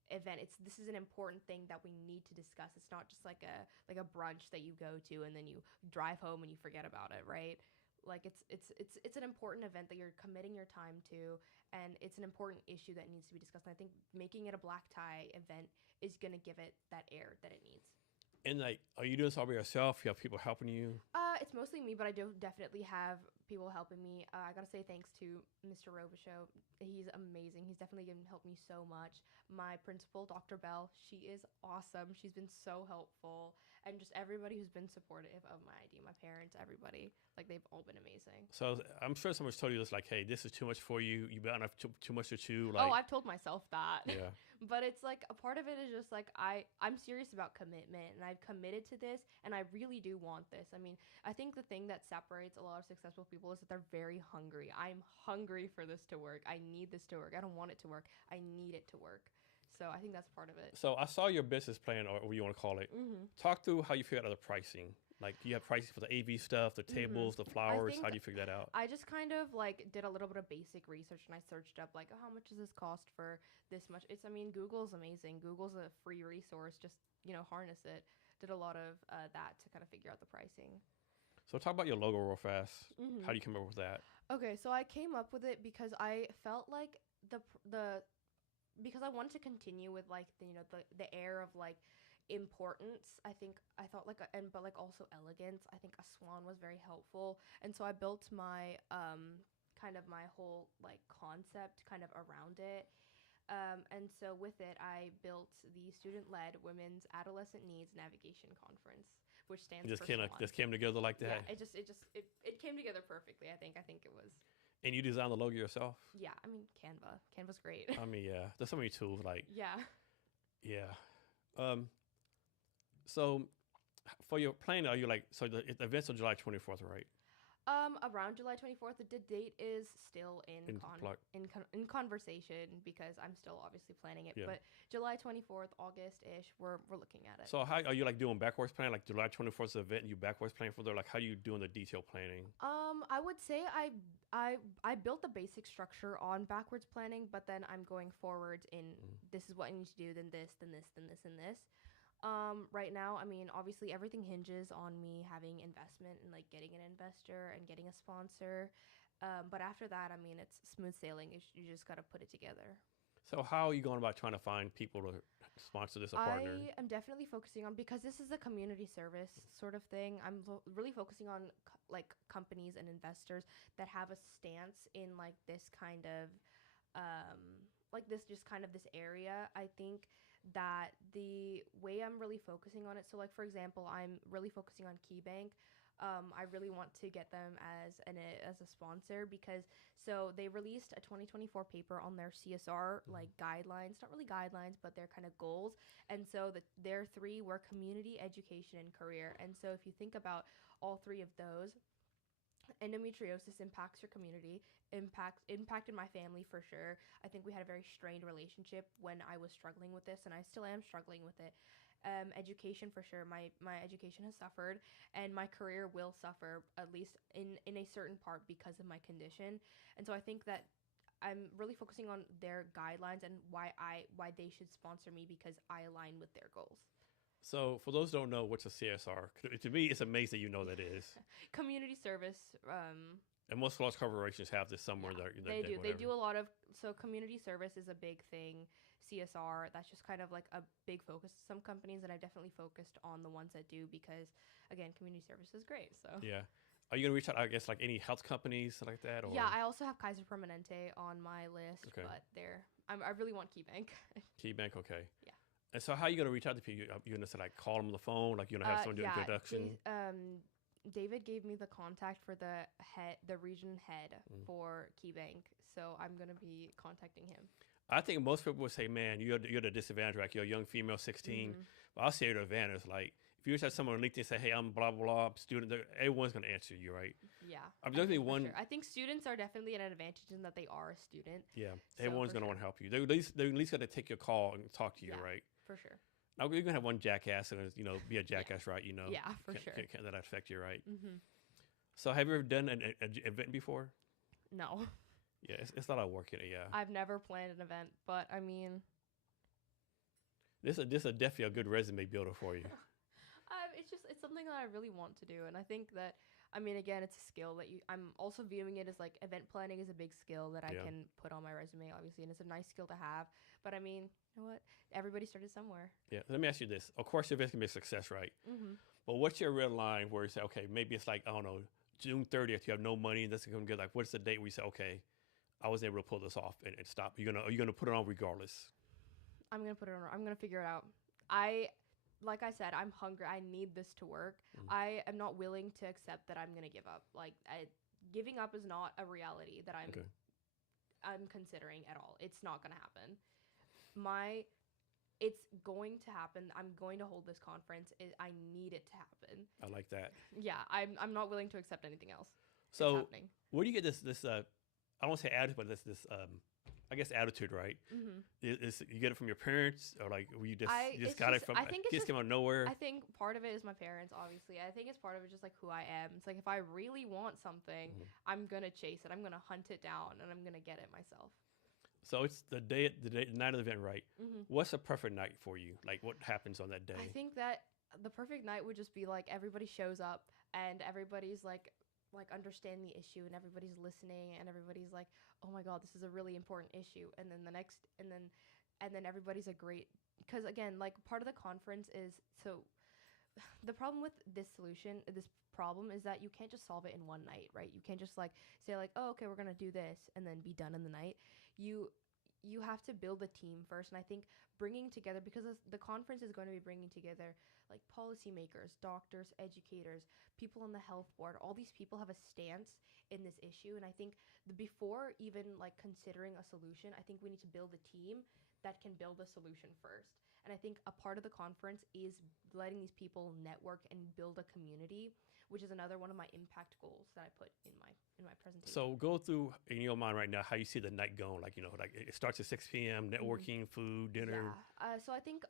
event. This is an important thing that we need to discuss. It's not just like a brunch that you go to and then you drive home and you forget about it, right? Like it's an important event that you're committing your time to, and it's an important issue that needs to be discussed. And I think making it a black tie event is going to give it that air that it needs. And like, are you doing this all by yourself? You have people helping you? It's mostly me, but I do definitely have people helping me. I gotta say thanks to Mr. Robichaud. He's amazing. He's definitely helped me so much. My principal, Dr. Bell, she is awesome. She's been so helpful. And just everybody who's been supportive of my idea, my parents, everybody, like they've all been amazing. So I'm sure someone's told you this, like, hey, this is too much for you. You better not have too much to chew. Like, oh, I've told myself that. Yeah. But it's like a part of it is just like I'm serious about commitment, and I've committed to this, and I really do want this. I mean, I think the thing that separates a lot of successful people is that they're very hungry. I'm hungry for this to work. I need this to work. I don't want it to work. I need it to work. So I think that's part of it. So I saw your business plan, or what you want to call it. Mm-hmm. Talk through how you figure out the pricing. Like, you have pricing for the AV stuff, the tables, the flowers. How do you figure that out? I just kind of like did a little bit of basic research, and I searched up like, oh, how much does this cost for this much? I mean, Google's amazing. Google's a free resource. Just, you know, harness it. Did a lot of that to kind of figure out the pricing. So talk about your logo real fast. Mm-hmm. How do you come up with that? Okay, so I came up with it because I felt like because I wanted to continue with like the air of like importance. I thought like but like also elegance. I think a swan was very helpful, and so I built my kind of my whole like concept kind of around it. And so with it, I built the student-led Women's Adolescent Needs Navigation Conference, which stands for SWANN. Just came together like that. Yeah, it came together perfectly. I think it was. And you designed the logo yourself? Yeah, I mean, Canva's great. I mean, yeah, there's so many tools. Like, yeah. So for your plan, are you like, so the event's on July 24th, right? Around July 24th. The date is still in conversation because I'm still obviously planning it. Yeah. But July 24th, August-ish, we're looking at it. So how are you like doing backwards planning? Like July 24th event, and you backwards planning for there. Like how are you doing the detail planning? I would say I built the basic structure on backwards planning, but then I'm going forwards in this is what I need to do, then this, then this, then this, and this. Right now, I mean, obviously everything hinges on me having investment and like getting an investor and getting a sponsor. But after that, I mean, it's smooth sailing. You just got to put it together. So how are you going about trying to find people to sponsor this, a partner? I am definitely focusing on, because this is a community service sort of thing. I'm really focusing on like companies and investors that have a stance in like this kind of, just kind of this area. I think that the way I'm really focusing on it, so like for example, I'm really focusing on KeyBank. I really want to get them as a sponsor, because so they released a 2024 paper on their CSR like guidelines, not really guidelines, but their kind of goals. And so their three were community, education, and career. And so if you think about all three of those, endometriosis impacts your community, impacted my family for sure. I think we had a very strained relationship when I was struggling with this, and I still am struggling with it. Education for sure. My education has suffered, and my career will suffer, at least in a certain part, because of my condition. And so I think that I'm really focusing on their guidelines and why they should sponsor me, because I align with their goals. So for those who don't know, what's a CSR? To me, it's amazing you know that is. Community service. And most large corporations have this somewhere. They do. They do a lot of, so community service is a big thing. CSR, that's just kind of like a big focus to some companies, and I've definitely focused on the ones that do, because again, community service is great. So yeah. Are you gonna reach out, I guess, like any health companies like that? Or? Yeah, I also have Kaiser Permanente on my list, but I really want KeyBank. KeyBank, okay. Yeah. And so how are you going to reach out to people? You're going to say, like, call them on the phone? Like, you're going to have someone do an introduction? David gave me the contact for the region head for KeyBank, so I'm going to be contacting him. I think most people would say, man, you're the disadvantage, like you're a young female, 16. But I'll say you're the advantage. Like, if you just have someone on LinkedIn say, hey, I'm blah, blah, blah, student, everyone's going to answer you, right? Yeah. I'm definitely one. Sure. I think students are definitely an advantage in that they are a student. Yeah. So everyone's going to want to help you. They're at least going to take your call and talk to you, right? For sure. Now, you're going to have one jackass and, be a jackass, right? Yeah, for sure. Can that affect you, right? So have you ever done an event before? No. Yeah, it's a lot of work in it, yeah. I've never planned an event, but I mean... This is definitely a good resume builder for you. It's something that I really want to do, and I think that, I mean, again, it's a skill that I'm also viewing it as like event planning is a big skill that I can put on my resume, obviously, and it's a nice skill to have. But I mean, you know what? Everybody started somewhere. Yeah. Let me ask you this. Of course, your event's going to be a success, right? But what's your red line where you say, okay, maybe it's like, I don't know, June 30th, you have no money, and this is going to get like, what's the date where you say, okay, I was able to pull this off and stop? Are you gonna put it on regardless? I'm going to put it on. I'm going to figure it out. Like I said, I'm hungry. I need this to work. I am not willing to accept that I'm going to give up. Like, giving up is not a reality that I'm considering at all. It's not going to happen. It's going to happen. I'm going to hold this conference. I need it to happen. I like that. Yeah, I'm not willing to accept anything else. So where do you get this I don't want to say attitude, but this I guess attitude, right? Is you get it from your parents, or like you just got it from? I think it just came out of nowhere. I think part of it is my parents, obviously. I think it's part of it just like who I am. It's like if I really want something, I'm gonna chase it. I'm gonna hunt it down, and I'm gonna get it myself. So it's the night of the event, right? What's a perfect night for you? Like what happens on that day? I think that the perfect night would just be like everybody shows up and everybody's like understand the issue, and everybody's listening, and everybody's like, oh my god, this is a really important issue. And then everybody's a great, because again, like part of the conference is, so the problem with this problem is that you can't just solve it in one night, right? You can't just like say like, oh, okay, we're gonna do this and then be done in the night. You have to build a team first. And I think bringing together, because the conference is going to be bringing together like policymakers, doctors, educators, people on the health board. All these people have a stance in this issue. And I think before even like considering a solution, I think we need to build a team that can build a solution first. And I think a part of the conference is letting these people network and build a community which is another one of my impact goals that I put in my presentation. So go through in your mind right now how you see the night going. Like, like it starts at 6 p.m., networking, food, dinner. Yeah. So I think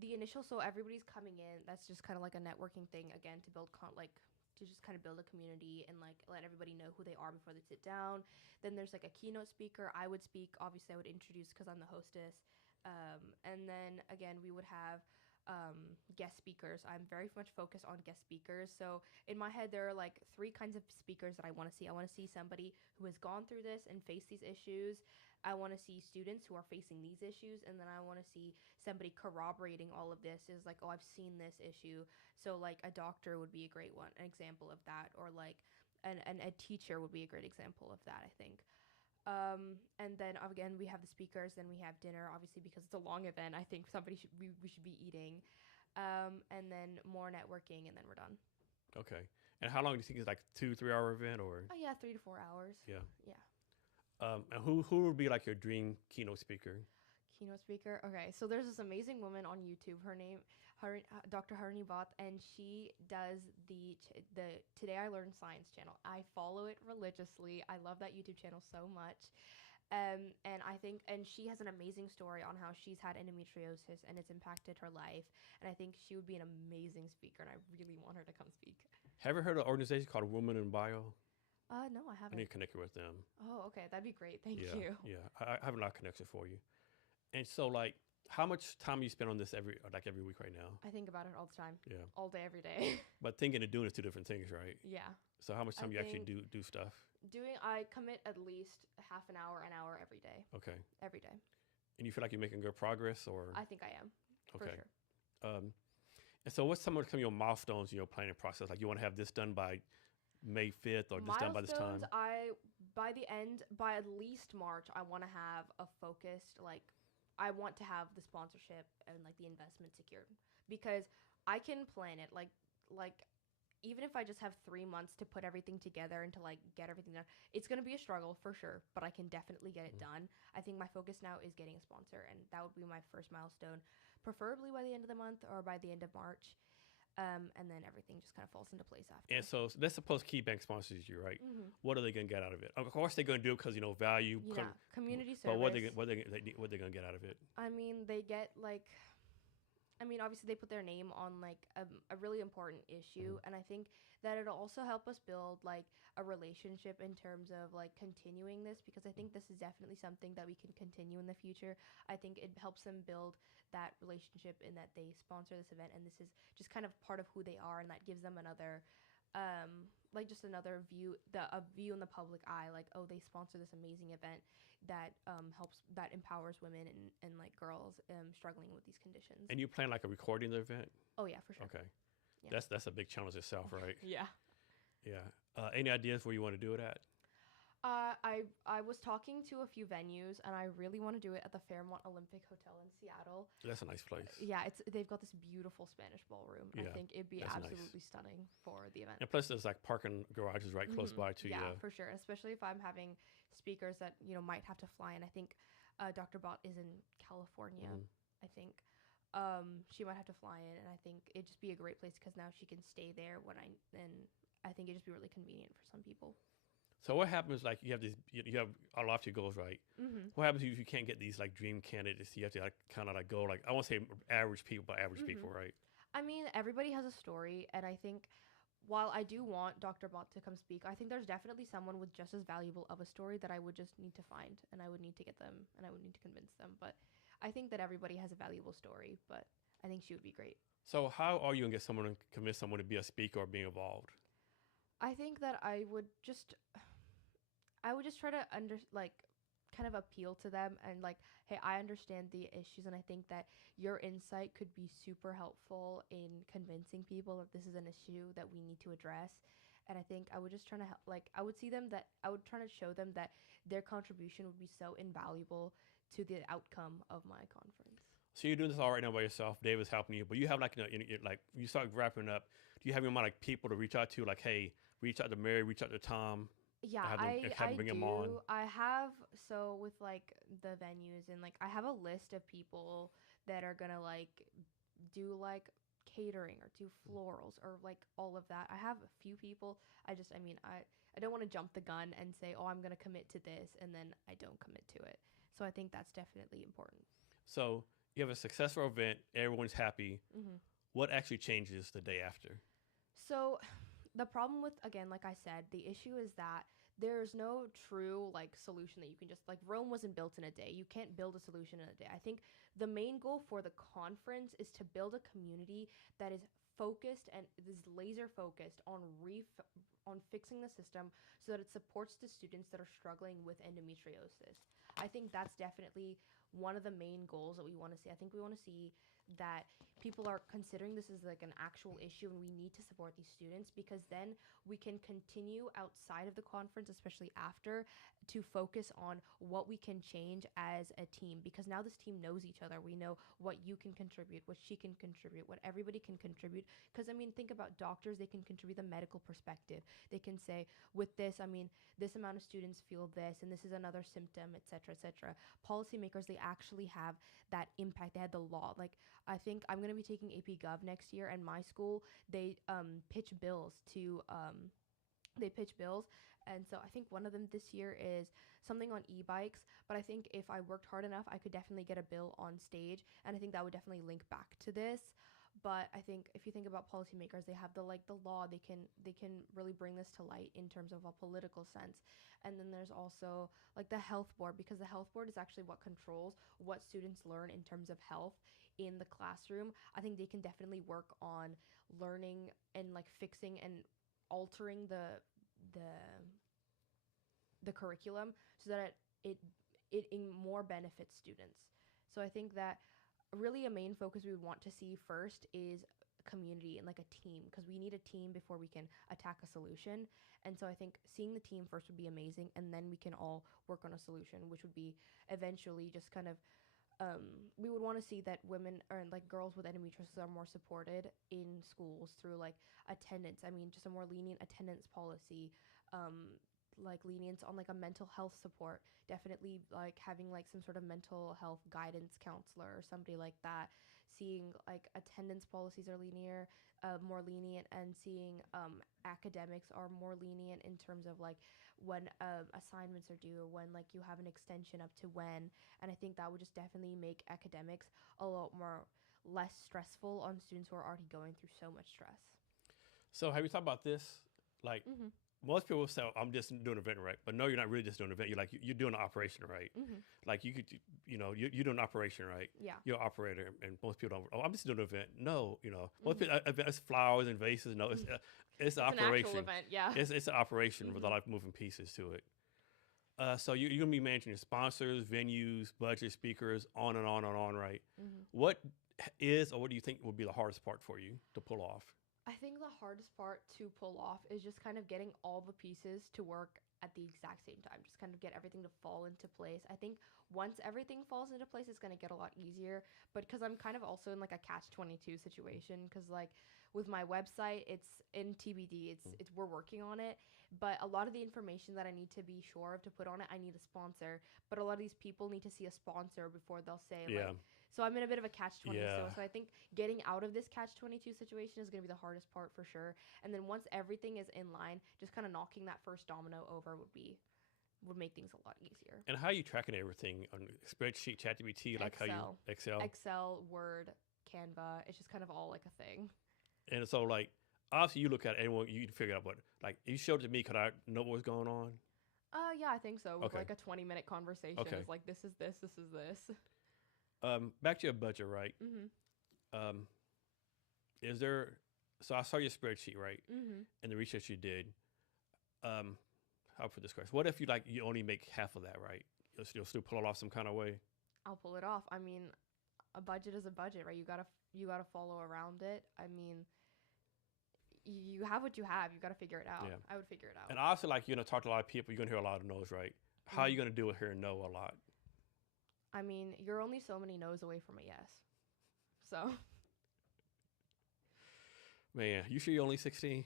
the initial, so everybody's coming in. That's just kind of like a networking thing, again, to build to just kind of build a community and like let everybody know who they are before they sit down. Then there's like a keynote speaker. I would speak. Obviously, I would introduce because I'm the hostess. And then again, we would have guest speakers. I'm very much focused on guest speakers. So in my head, there are like 3 kinds of speakers that I want to see. I want to see somebody who has gone through this and faced these issues. I want to see students who are facing these issues, and then I want to see somebody corroborating all of this is like, oh, I've seen this issue. So like a doctor would be a great one, an example of that, or like a teacher would be a great example of that, I think. And then again, we have the speakers, then we have dinner, obviously, because it's a long event. I think we should be eating, and then more networking, and then we're done. Okay. And how long do you think it's like 2-3 hour event or? Oh yeah, 3 to 4 hours. Yeah. Yeah. And who would be like your dream keynote speaker? Keynote speaker. Okay, so there's this amazing woman on YouTube. Her name, Dr. Harini Bhatt, and she does the Today I Learned Science channel. I follow it religiously. I love that YouTube channel so much. And I think, and she has an amazing story on how she's had endometriosis and it's impacted her life. And I think she would be an amazing speaker, and I really want her to come speak. Have you heard of an organization called Women in Bio? No, I haven't. I need to connect you with them. Oh, okay. That'd be great. Thank you. Yeah. I have a lot of connection for you. And so, like, how much time do you spend on this every week right now? I think about it all the time. Yeah. All day, every day. But thinking and doing is 2 different things, right? Yeah. So how much time do you actually do stuff? I commit at least half an hour every day. Okay. Every day. And you feel like you're making good progress, or? I think I am. Okay. For sure. And so what's some of your milestones in your planning process? Like, you want to have this done by May 5th or this done by this time? By at least March, I want to have a focused, like, I want to have the sponsorship and like the investment secured, because I can plan it like even if I just have 3 months to put everything together and to like get everything done, it's going to be a struggle for sure, but I can definitely get it done. I think my focus now is getting a sponsor, and that would be my first milestone, preferably by the end of the month or by the end of March. And then everything just kind of falls into place after. And so let's suppose KeyBank sponsors you, right? Mm-hmm. What are they going to get out of it? Of course, they're going to do it because, value. Yeah, community service. But what are they going to get out of it? I mean, they get obviously they put their name on like a really important issue, and I think that it'll also help us build like a relationship in terms of like continuing this, because I think this is definitely something that we can continue in the future. I think it helps them build that relationship in that they sponsor this event, and this is just kind of part of who they are, and that gives them another just another view, a view in the public eye, like, oh, they sponsor this amazing event that empowers women and like girls struggling with these conditions. And you plan like a recording of the event? Oh yeah, for sure. Okay. Yeah. That's a big challenge itself, right? Yeah. Yeah. Any ideas where you want to do it at? I was talking to a few venues, and I really want to do it at the Fairmont Olympic Hotel in Seattle. That's a nice place. Yeah, they've got this beautiful Spanish ballroom. Yeah, I think it'd be absolutely stunning for the event. And plus, there's like parking garages right close by to you. Yeah, for sure. Especially if I'm having speakers that might have to fly in. I think Dr. Bott is in California. I think she might have to fly in, and I think it'd just be a great place because now she can stay there and I think it'd just be really convenient for some people. So what happens, like, you have a lot of your goals, right? Mm-hmm. What happens if you can't get these like dream candidates? You have to like kind of like go like, I won't say average people, but average people, right? I mean, everybody has a story, and I think while I do want Dr. Bott to come speak, I think there's definitely someone with just as valuable of a story that I would just need to find, and I would need to get them, and I would need to convince them. But I think that everybody has a valuable story, but I think she would be great. So how are you going to get someone to convince someone to be a speaker or be involved? I think that I would just try to kind of appeal to them and like, hey, I understand the issues, and I think that your insight could be super helpful in convincing people that this is an issue that we need to address. And I think I would just try to help, like, I would try to show them that their contribution would be so invaluable to the outcome of my conference. So you're doing this all right now by yourself. David's helping you, but you have like, like you start wrapping up. Do you have in mind like people to reach out to? Like, hey, reach out to Mary, reach out to Tom. Yeah, I bring them on. I have, so with like the venues and like I have a list of people that are gonna like do like catering or do florals or like all of that. I have a few people. I don't want to jump the gun and say, oh, I'm going to commit to this, and then I don't commit to it. So I think that's definitely important. So you have a successful event, everyone's happy. Mm-hmm. What actually changes the day after? So the problem with, again, like I said, the issue is that there's no true like solution that you can just like Rome wasn't built in a day. You can't build a solution in a day. I think the main goal for the conference is to build a community that is focused and is laser focused on fixing the system so that it supports the students that are struggling with endometriosis. I think that's definitely one of the main goals that we want to see. I think we want to see that people are considering this as like an actual issue, and we need to support these students, because then we can continue outside of the conference, especially after, to focus on what we can change as a team, because now this team knows each other. We know what you can contribute, what she can contribute, what everybody can contribute. Because I mean, think about doctors. They can contribute the medical perspective. They can say, with this, I mean, this amount of students feel this, and this is another symptom, etc., etc. Policymakers, they actually have that impact. They had the law. Like, I think I'm going to be taking AP Gov next year, and my school, they pitch bills to and so I think one of them this year is something on e-bikes, but I think if I worked hard enough, I could definitely get a bill on stage, and I think that would definitely link back to this. But I think if you think about policymakers, they have the law. They can really bring this to light in terms of a political sense. And then there's also like the health board, because the health board is actually what controls what students learn in terms of health in the classroom. I think they can definitely work on learning and like fixing and altering the curriculum so that it in more benefits students. So I think that really a main focus we would want to see first is community and like a team, because we need a team before we can attack a solution. And so I think seeing the team first would be amazing, and then we can all work on a solution, which would be eventually just kind of we would want to see that women or like girls with endometriosis are more supported in schools through like attendance. I mean, just a more lenient attendance policy, like lenience on like a mental health support, definitely like having like some sort of mental health guidance counselor or somebody like that, seeing like attendance policies are more lenient, and seeing academics are more lenient in terms of like when assignments are due, or when like you have an extension up to when. And I think that would just definitely make academics a lot more less stressful on students who are already going through so much stress. So have you thought about this? Like, most people say, I'm just doing an event, right? But no, you're not really just doing an event. You're doing an operation, right? Like you could, you're doing an operation, right? Yeah. You're an operator, and most people don't, oh, I'm just doing an event. No, most people, it's flowers and vases. No, it's an operation. An actual event, yeah. It's an operation with a lot of moving pieces to it. So you're going to be managing your sponsors, venues, budget, speakers, on and on and on, right? What is, or what do you think would be the hardest part for you to pull off? I think the hardest part to pull off is just kind of getting all the pieces to work at the exact same time. Just kind of get everything to fall into place. I think once everything falls into place, it's going to get a lot easier. But because I'm kind of also in like a catch-22 situation, because like with my website, it's in TBD. It's we're working on it. But a lot of the information that I need to be sure of to put on it, I need a sponsor. But a lot of these people need to see a sponsor before they'll say, like, so I'm in a bit of a catch-22. So I think getting out of this catch-22 situation is going to be the hardest part for sure. And then once everything is in line, just kind of knocking that first domino over would make things a lot easier. And how are you tracking everything on spreadsheet, ChatGPT, like Excel. Excel? Excel, Word, Canva. It's just kind of all like a thing. And so like, obviously you look at it and you can figure out what, like, you showed it to me, could I know what's going on? Yeah, I think so. With like a 20-minute conversation. Okay. It's like, this is this, this is this. Back to your budget, right? Is there, so I saw your spreadsheet, right? And the research you did. How put this question? What if you only make half of that, right? You'll still pull it off some kind of way? I'll pull it off. I mean, a budget is a budget, right? You gotta follow around it. I mean, you have what you have. You gotta figure it out. Yeah. I would figure it out. And obviously, like, you're gonna talk to a lot of people. You're gonna hear a lot of no's, right? How are you gonna do it here and no a lot? I mean, you're only so many no's away from a yes. So. Man, you sure you're only 16?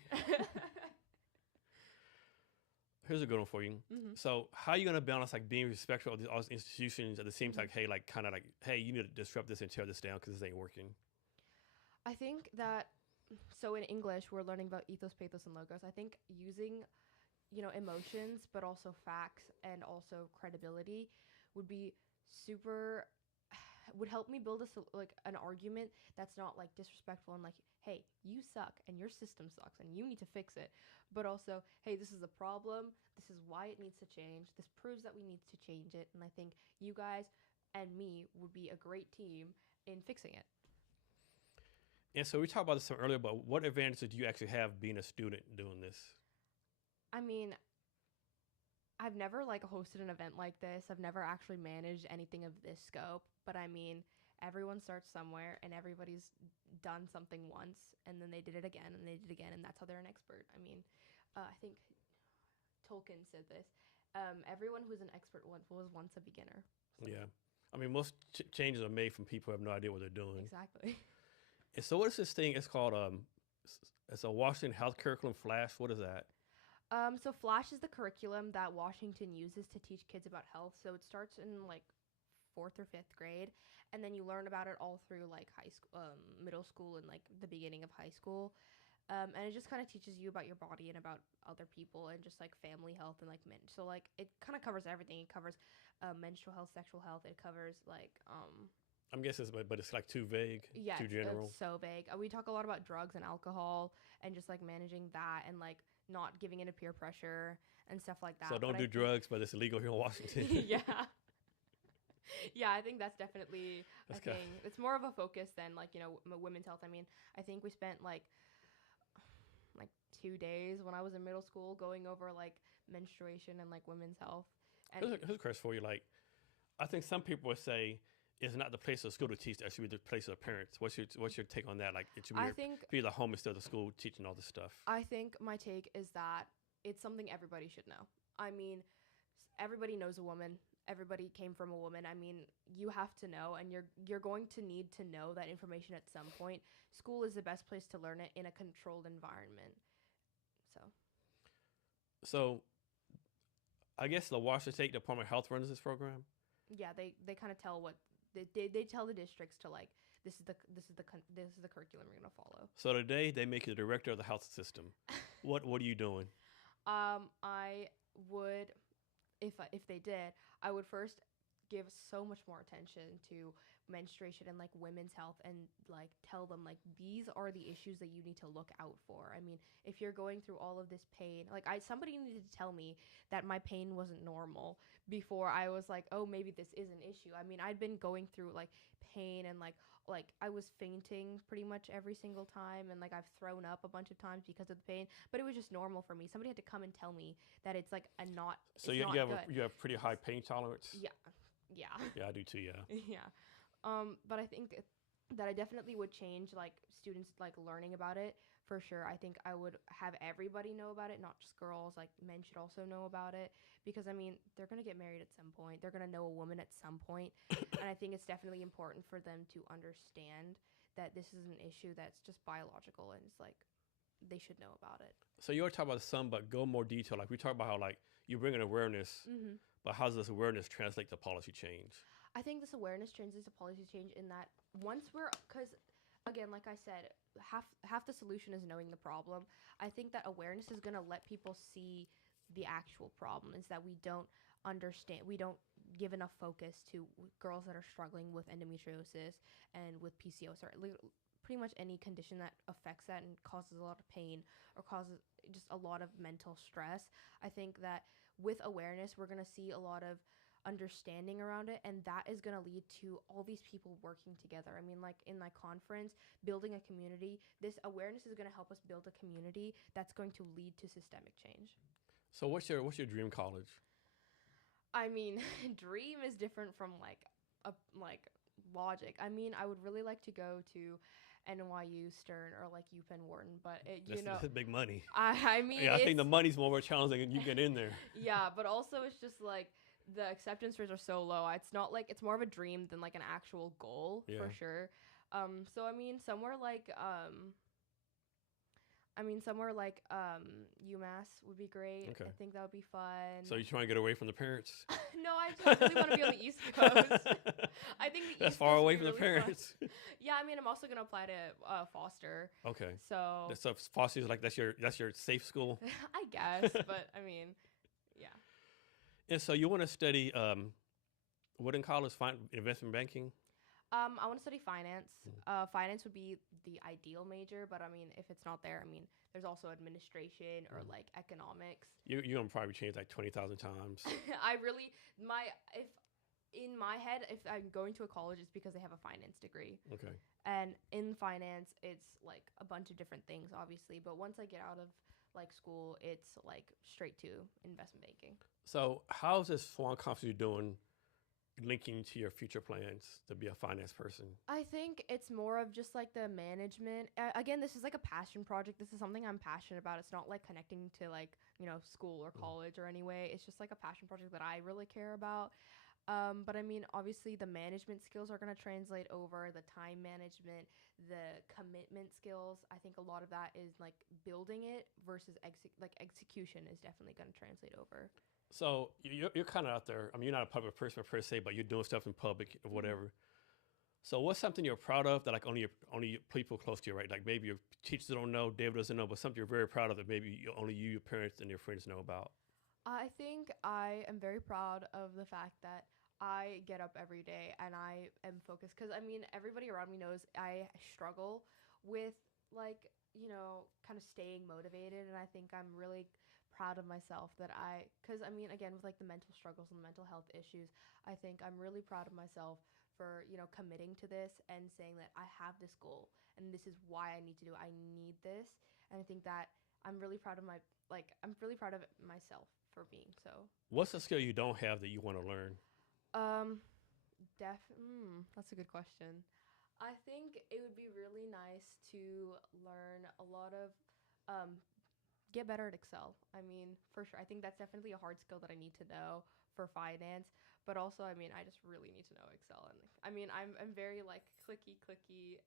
Here's a good one for you. So how are you going to balance like being respectful of all these institutions at the same time, hey, like kind of like, hey, you need to disrupt this and tear this down because this ain't working? I think that, so in English, we're learning about ethos, pathos, and logos. I think using, emotions, but also facts and also credibility would be super, would help me build like an argument that's not like disrespectful and like, hey, you suck and your system sucks and you need to fix it. But also, hey, this is a problem. This is why it needs to change. This proves that we need to change it. And I think you guys and me would be a great team in fixing it. And so we talked about this some earlier, but what advantages do you actually have being a student doing this? I mean, I've never like hosted an event like this. I've never actually managed anything of this scope, but I mean, everyone starts somewhere and everybody's done something once and then they did it again and they did it again and that's how they're an expert. I mean, I think Tolkien said this. Everyone who's an expert was once a beginner. So. Yeah. I mean, most changes are made from people who have no idea what they're doing. Exactly. And so what is this thing? It's called, it's a Washington Health Curriculum Flash. What is that? So Flash is the curriculum that Washington uses to teach kids about health. So it starts in like 4th or 5th grade, and then you learn about it all through like high school, middle school, and like the beginning of high school. And it just kind of teaches you about your body and about other people and just like family health and like men. So like it kind of covers everything. It covers menstrual health, sexual health. It covers like I'm guessing, but it's like too vague, yeah, too general. It's so vague. We talk a lot about drugs and alcohol and just like managing that and like not giving into peer pressure and stuff like that. So don't do drugs, but it's illegal here in Washington. Yeah. Yeah, I think that's definitely a thing. It's more of a focus than like, women's health. I mean, I think we spent like 2 days when I was in middle school going over like menstruation and like women's health. And here's a question for you. Like, I think some people would say it's not the place of school to teach. That should be the place of parents. What's your take on that? Like, it should be the home instead of the school teaching all this stuff. I think my take is that it's something everybody should know. I mean, everybody knows a woman. Everybody came from a woman. I mean, you have to know, and you're going to need to know that information at some point. School is the best place to learn it in a controlled environment. So, I guess the Washington State Department of Health runs this program. Yeah, they kind of tell what they tell the districts to like. This is the curriculum you're gonna follow. So today they make you the director of the health system. What are you doing? I would, if they did, I would first give so much more attention to menstruation and like women's health and like tell them like these are the issues that you need to look out for. I mean, if you're going through all of this pain, like somebody needed to tell me that my pain wasn't normal before I was like, oh, maybe this is an issue. I mean, I'd been going through like pain and like I was fainting pretty much every single time and like I've thrown up a bunch of times because of the pain, but it was just normal for me. Somebody had to come and tell me that it's like a not. So you have pretty high pain tolerance? Yeah. Yeah. Yeah, I do too, yeah. Yeah. But I think that I definitely would change like students like learning about it for sure. I think I would have everybody know about it, not just girls. Like men should also know about it because I mean, they're going to get married at some point. They're going to know a woman at some point. And I think it's definitely important for them to understand that this is an issue that's just biological and it's like they should know about it. So you already talk about some, but go more detail. Like we talk about how like you bring an awareness, but how does this awareness translate to policy change? I think this awareness translates to policy change in that because again, like I said, half the solution is knowing the problem. I think that awareness is going to let people see the actual problem is that we don't understand, we don't give enough focus to girls that are struggling with endometriosis and with PCOS or pretty much any condition that affects that and causes a lot of pain or causes just a lot of mental stress. I think that with awareness, we're going to see a lot of understanding around it, and that is going to lead to all these people working together. I mean, like in my conference, building a community, this awareness is going to help us build a community that's going to lead to systemic change. So what's your dream college? I mean, dream is different from like logic. I mean, I would really like to go to NYU Stern or like UPenn Wharton, but that's big money. I mean, yeah, I think the money's more of a challenge than you get in there. Yeah, but also it's just like the acceptance rates are so low. It's not like it's more of a dream than like an actual goal for sure. So I mean, somewhere like I mean, somewhere like UMass would be great. Okay. I think that would be fun. So you're trying to get away from the parents? No, I just really want to be on the East Coast. I think the That's East far Coast away would from be the really fun. parents. Yeah, I mean, I'm also gonna apply to Foster. Okay. So So Foster's like that's your safe school. I guess, but I mean, yeah. And so you want to study what in college? Investment banking. I want to study finance. Finance would be the ideal major, but I mean, if it's not there, I mean, there's also administration or like economics. You're gonna probably change like 20,000 times. I really if in my head, if I'm going to a college, it's because they have a finance degree. Okay. And in finance, it's like a bunch of different things, obviously. But once I get out of like school, it's like straight to investment banking. So how's this SWANN Conference you're doing linking to your future plans to be a finance person? I think it's more of just like the management. Again, this is like a passion project. This is something I'm passionate about. It's not like connecting to like, school or college or anyway. It's just like a passion project that I really care about. But I mean, obviously the management skills are going to translate over, the time management, the commitment skills. I think a lot of that is like building it versus execution is definitely going to translate over. So you're kind of out there. I mean, you're not a public person per se, but you're doing stuff in public or whatever. So what's something you're proud of that like only people close to you, right? Like maybe your teachers don't know, David doesn't know, but something you're very proud of that maybe only you, your parents, and your friends know about? I think I am very proud of the fact that I get up every day and I am focused, because I mean, everybody around me knows I struggle with like, kind of staying motivated, and I think I'm really proud of myself that because I mean, again, with like the mental struggles and the mental health issues, I think I'm really proud of myself for, committing to this and saying that I have this goal and this is why I need to do it. I need this. And I think that I'm really proud of I'm really proud of myself for being so. What's a skill you don't have that you want to learn? That's a good question. I think it would be really nice to learn a lot of, get better at Excel. I mean, for sure. I think that's definitely a hard skill that I need to know for finance. But also, I mean, I just really need to know Excel. And I mean, I'm very like clicky,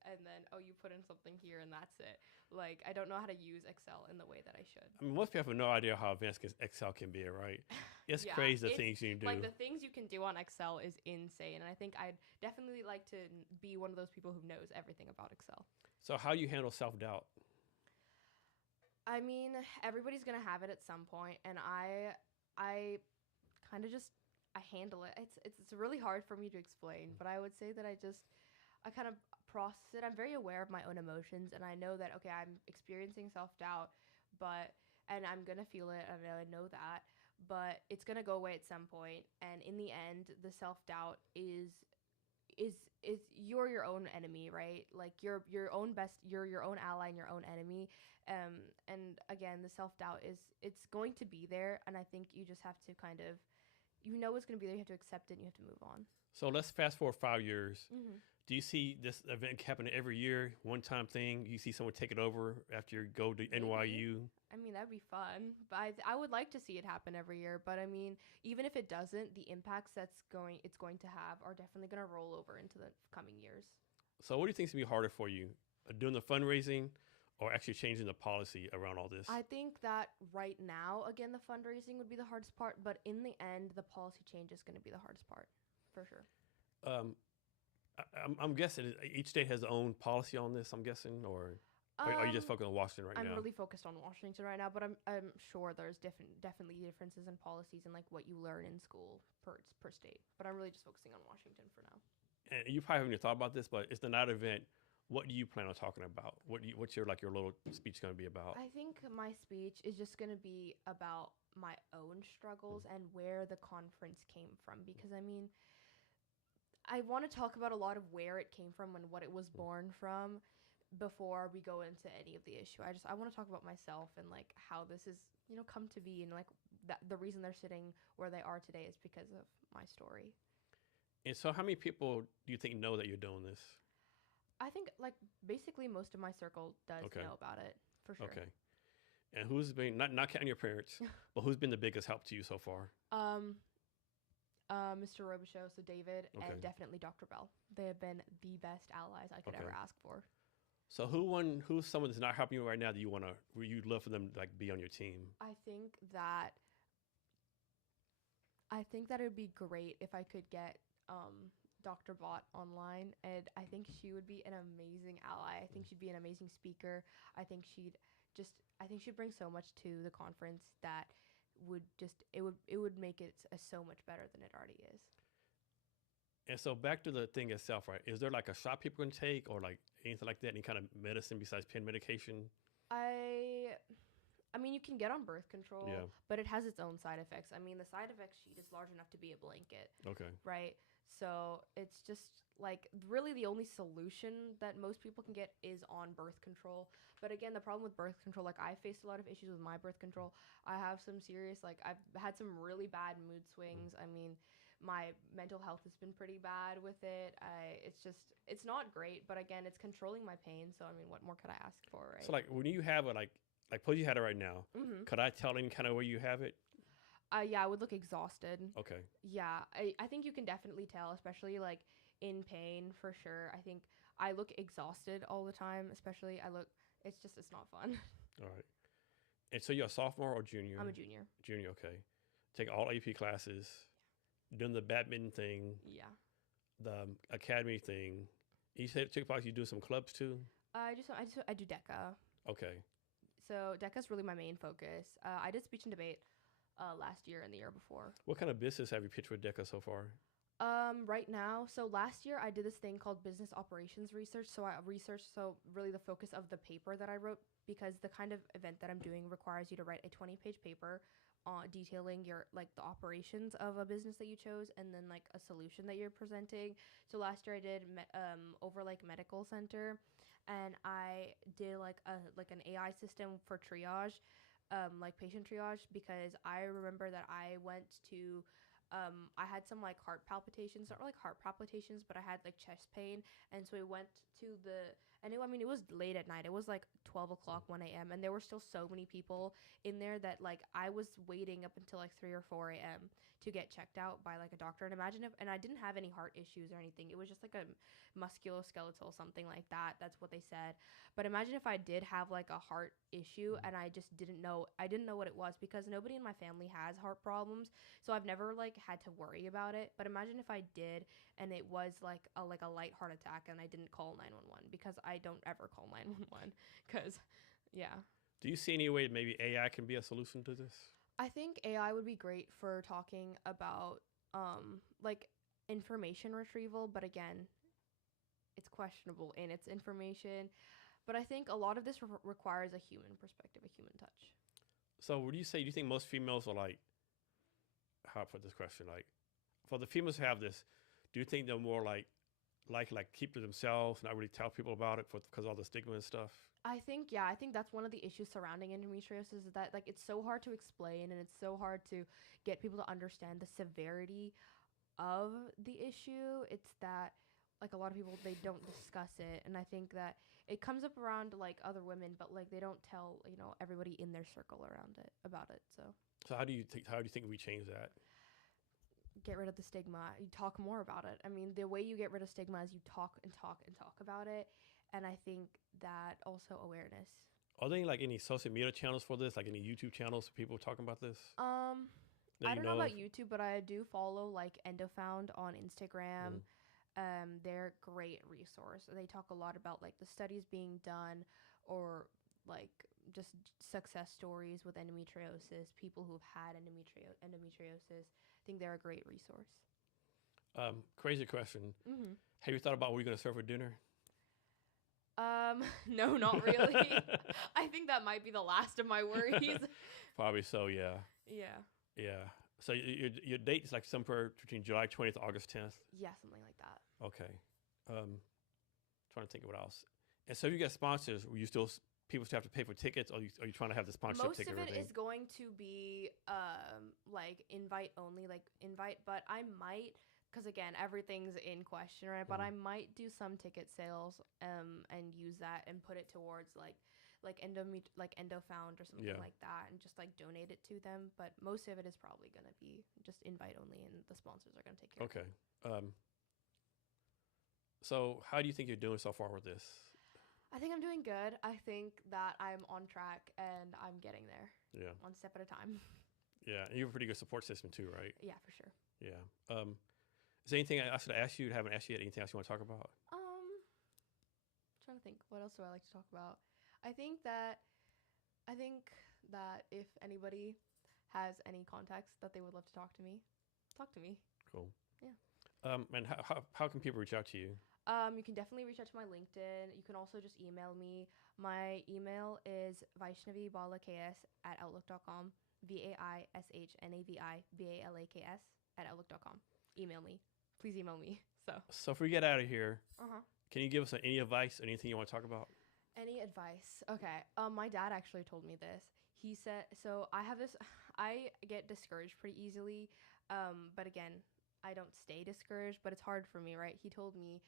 and then, you put in something here and that's it. Like, I don't know how to use Excel in the way that I should. I mean, most people have no idea how advanced Excel can be, right? It's crazy the things you can do. Like, the things you can do on Excel is insane. And I think I'd definitely like to be one of those people who knows everything about Excel. So how do you handle self-doubt? I mean, everybody's going to have it at some point. And I kind of just, I handle it. It's really hard for me to explain, but I would say that I kind of process it. I'm very aware of my own emotions, and I know that, okay, I'm experiencing self-doubt, and I'm going to feel it, and I know that, but it's going to go away at some point. And in the end, the self-doubt is you're your own enemy, right? Like, you're your own ally and your own enemy. And again, the self-doubt it's going to be there, and I think you just have to kind of, it's going to be there. You have to accept it and you have to move on. So let's fast forward 5 years. Mm-hmm. Do you see this event happening every year, one-time thing? You see someone take it over after you go to NYU? I mean, that'd be fun. But I would like to see it happen every year. But I mean, even if it doesn't, the impacts it's going to have are definitely going to roll over into the coming years. So what do you think is going to be harder for you? Doing the fundraising or actually changing the policy around all this? I think that right now, again, the fundraising would be the hardest part. But in the end, the policy change is going to be the hardest part, for sure. I'm guessing each state has their own policy on this, I'm guessing, or are you just focused on Washington right now? I'm really focused on Washington right now, but I'm sure there's definitely differences in policies and like what you learn in school per state. But I'm really just focusing on Washington for now. And you probably haven't thought about this, but it's the night event. What do you plan on talking about? What's your little speech going to be about? I think my speech is just going to be about my own struggles and where the conference came from, because I mean, I want to talk about a lot of where it came from and what it was born from before we go into any of the issue. I want to talk about myself and like how this is, come to be, and like the reason they're sitting where they are today is because of my story. And so how many people do you think know that you're doing this? I think like basically most of my circle does know about it, for sure. Okay. And who's been, not counting your parents, but who's been the biggest help to you so far? Mr. Robichaud, so David, and definitely Dr. Bell. They have been the best allies I could ever ask for. So who's someone that's not helping you right now that you'd love for them to like be on your team? I think that it would be great if I could get Dr. Bot online, and I think she would be an amazing ally. I think she'd be an amazing speaker. I think she'd bring so much to the conference that would make it so much better than it already is. And so back to the thing itself, right? Is there like a shot people can take or like anything like that? Any kind of medicine besides pain medication? I mean, you can get on birth control, Yeah. but it has its own side effects. I mean, the side effect sheet is large enough to be a blanket. Okay. Right? So it's just like really the only solution that most people can get is on birth control. But again, the problem with birth control, like I faced a lot of issues with my birth control. I have some serious, like I've had some really bad mood swings. I mean, my mental health has been pretty bad with it. It's not great, but again, it's controlling my pain. So I mean, what more could I ask for, right? So like when you have it, like suppose you had it right now, Mm-hmm. could I tell any kind of where you have it? Yeah, I would look exhausted. Okay. Yeah, I think you can definitely tell, especially like in pain for sure. I think I look exhausted all the time, especially it's not fun. All right. And so you're a sophomore or junior? I'm a junior. Junior, okay. Take all AP classes, doing the badminton thing, Yeah. the academy thing. You said you do some clubs too? I do DECA. Okay. So DECA's really my main focus. I did speech and debate last year and the year before. What kind of business have you pitched with DECA so far? Right now, so last year I did this thing called business operations research. So really the focus of the paper that I wrote, because the kind of event that I'm doing requires you to write a 20-page paper detailing your like the operations of a business that you chose, and then like a solution that you're presenting. So last year I did Overlake Medical Center, and I did like an AI system for triage, like patient triage, because I remember that I went to I had some like heart palpitations, not really heart palpitations, but I had like chest pain. And so we went to it was late at night. It was like 12 o'clock, 1 a.m. And there were still so many people in there that like I was waiting up until like 3 or 4 a.m. to get checked out by like a doctor. And and I didn't have any heart issues or anything. It was just like a musculoskeletal, something like that. That's what they said. But imagine if I did have like a heart issue and I just didn't know what it was, because nobody in my family has heart problems. So I've never like had to worry about it. But imagine if I did and it was like a light heart attack and I didn't call 911, because I don't ever call 911 because yeah. Do you see any way maybe AI can be a solution to this? I think AI would be great for talking about like information retrieval, but again, it's questionable in its information. But I think a lot of this requires a human perspective, a human touch. So would you say, do you think most females are like, how I put this question, like for the females who have this, do you think they're more like keep to themselves, not really tell people about it because of all the stigma and stuff? I think that's one of the issues surrounding endometriosis, is that like it's so hard to explain and it's so hard to get people to understand the severity of the issue. It's that like a lot of people, they don't discuss it, and I think that it comes up around like other women, but like they don't tell everybody in their circle about it. So how do you think we change that? Get rid of the stigma. You talk more about it. I mean, the way you get rid of stigma is you talk and talk and talk about it. And I think that also awareness. Are there like any social media channels for this? Like any YouTube channels for people talking about this? I don't know about YouTube, but I do follow like EndoFound on Instagram. They're a great resource. They talk a lot about like the studies being done, or like just success stories with endometriosis, people who've had endometriosis. I think they're a great resource. Crazy question. Mm-hmm. Have you thought about what you're going to serve for dinner? No, not really. I think that might be the last of my worries. Probably so, yeah. Yeah. Yeah. So your date is like somewhere between July 20th and August 10th? Yeah, something like that. Okay. Trying to think of what else. And so you get sponsors, people still have to pay for tickets, or are you trying to have the sponsorship ticket? Most of it is going to be like invite only, but I might, because again, everything's in question, right? But I might do some ticket sales and use that and put it towards like EndoFound or something like that, and just like donate it to them. But most of it is probably going to be just invite only, and the sponsors are going to take care of it. So how do you think you're doing so far with this? I think I'm doing good. I think that I'm on track and I'm getting there Yeah. one step at a time. Yeah. And you have a pretty good support system too, right? Yeah, for sure. Yeah. Is there anything I should ask you? I haven't asked you yet. Anything else you want to talk about? Trying to think. What else do I like to talk about? I think that I think that if anybody has any contacts that they would love to talk to me. Cool. Yeah. And how can people reach out to you? You can definitely reach out to my LinkedIn. You can also just email me. My email is vaishnavibalaks@outlook.com. vaishnavibalaks@outlook.com. Email me. Please email me. So if we get out of here, Uh-huh. can you give us any advice, anything you want to talk about? Any advice? Okay. My dad actually told me this. He said, so I have this, I get discouraged pretty easily. But again, I don't stay discouraged, but it's hard for me, right? He told me,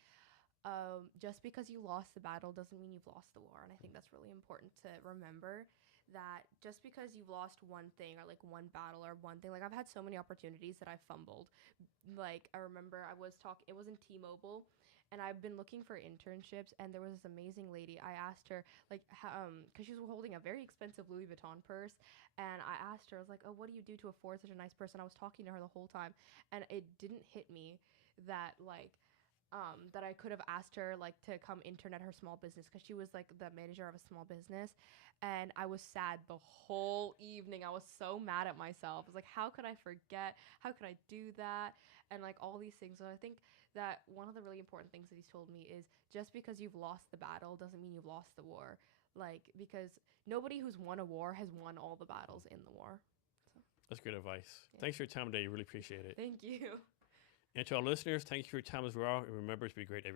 just because you lost the battle doesn't mean you've lost the war. And I think that's really important to remember, that just because you've lost one thing or like one battle or one thing, like I've had so many opportunities that I fumbled. Like I remember it was in T-Mobile, and I've been looking for internships, and there was this amazing lady. I asked her, like, because she was holding a very expensive Louis Vuitton purse, and I asked her, I was like, oh, what do you do to afford such a nice purse? And I was talking to her the whole time, and it didn't hit me that, like, that I could have asked her, like, to come intern at her small business, because she was, like, the manager of a small business, and I was sad the whole evening. I was so mad at myself. I was like, how could I forget? How could I do that? And, like, all these things. So I think that one of the really important things that he's told me is, just because you've lost the battle doesn't mean you've lost the war. Like, because nobody who's won a war has won all the battles in the war. So, That's good advice. Yeah. Thanks for your time today. Really appreciate it. thank you. And to our listeners, thank you for your time as well. And remember to be great every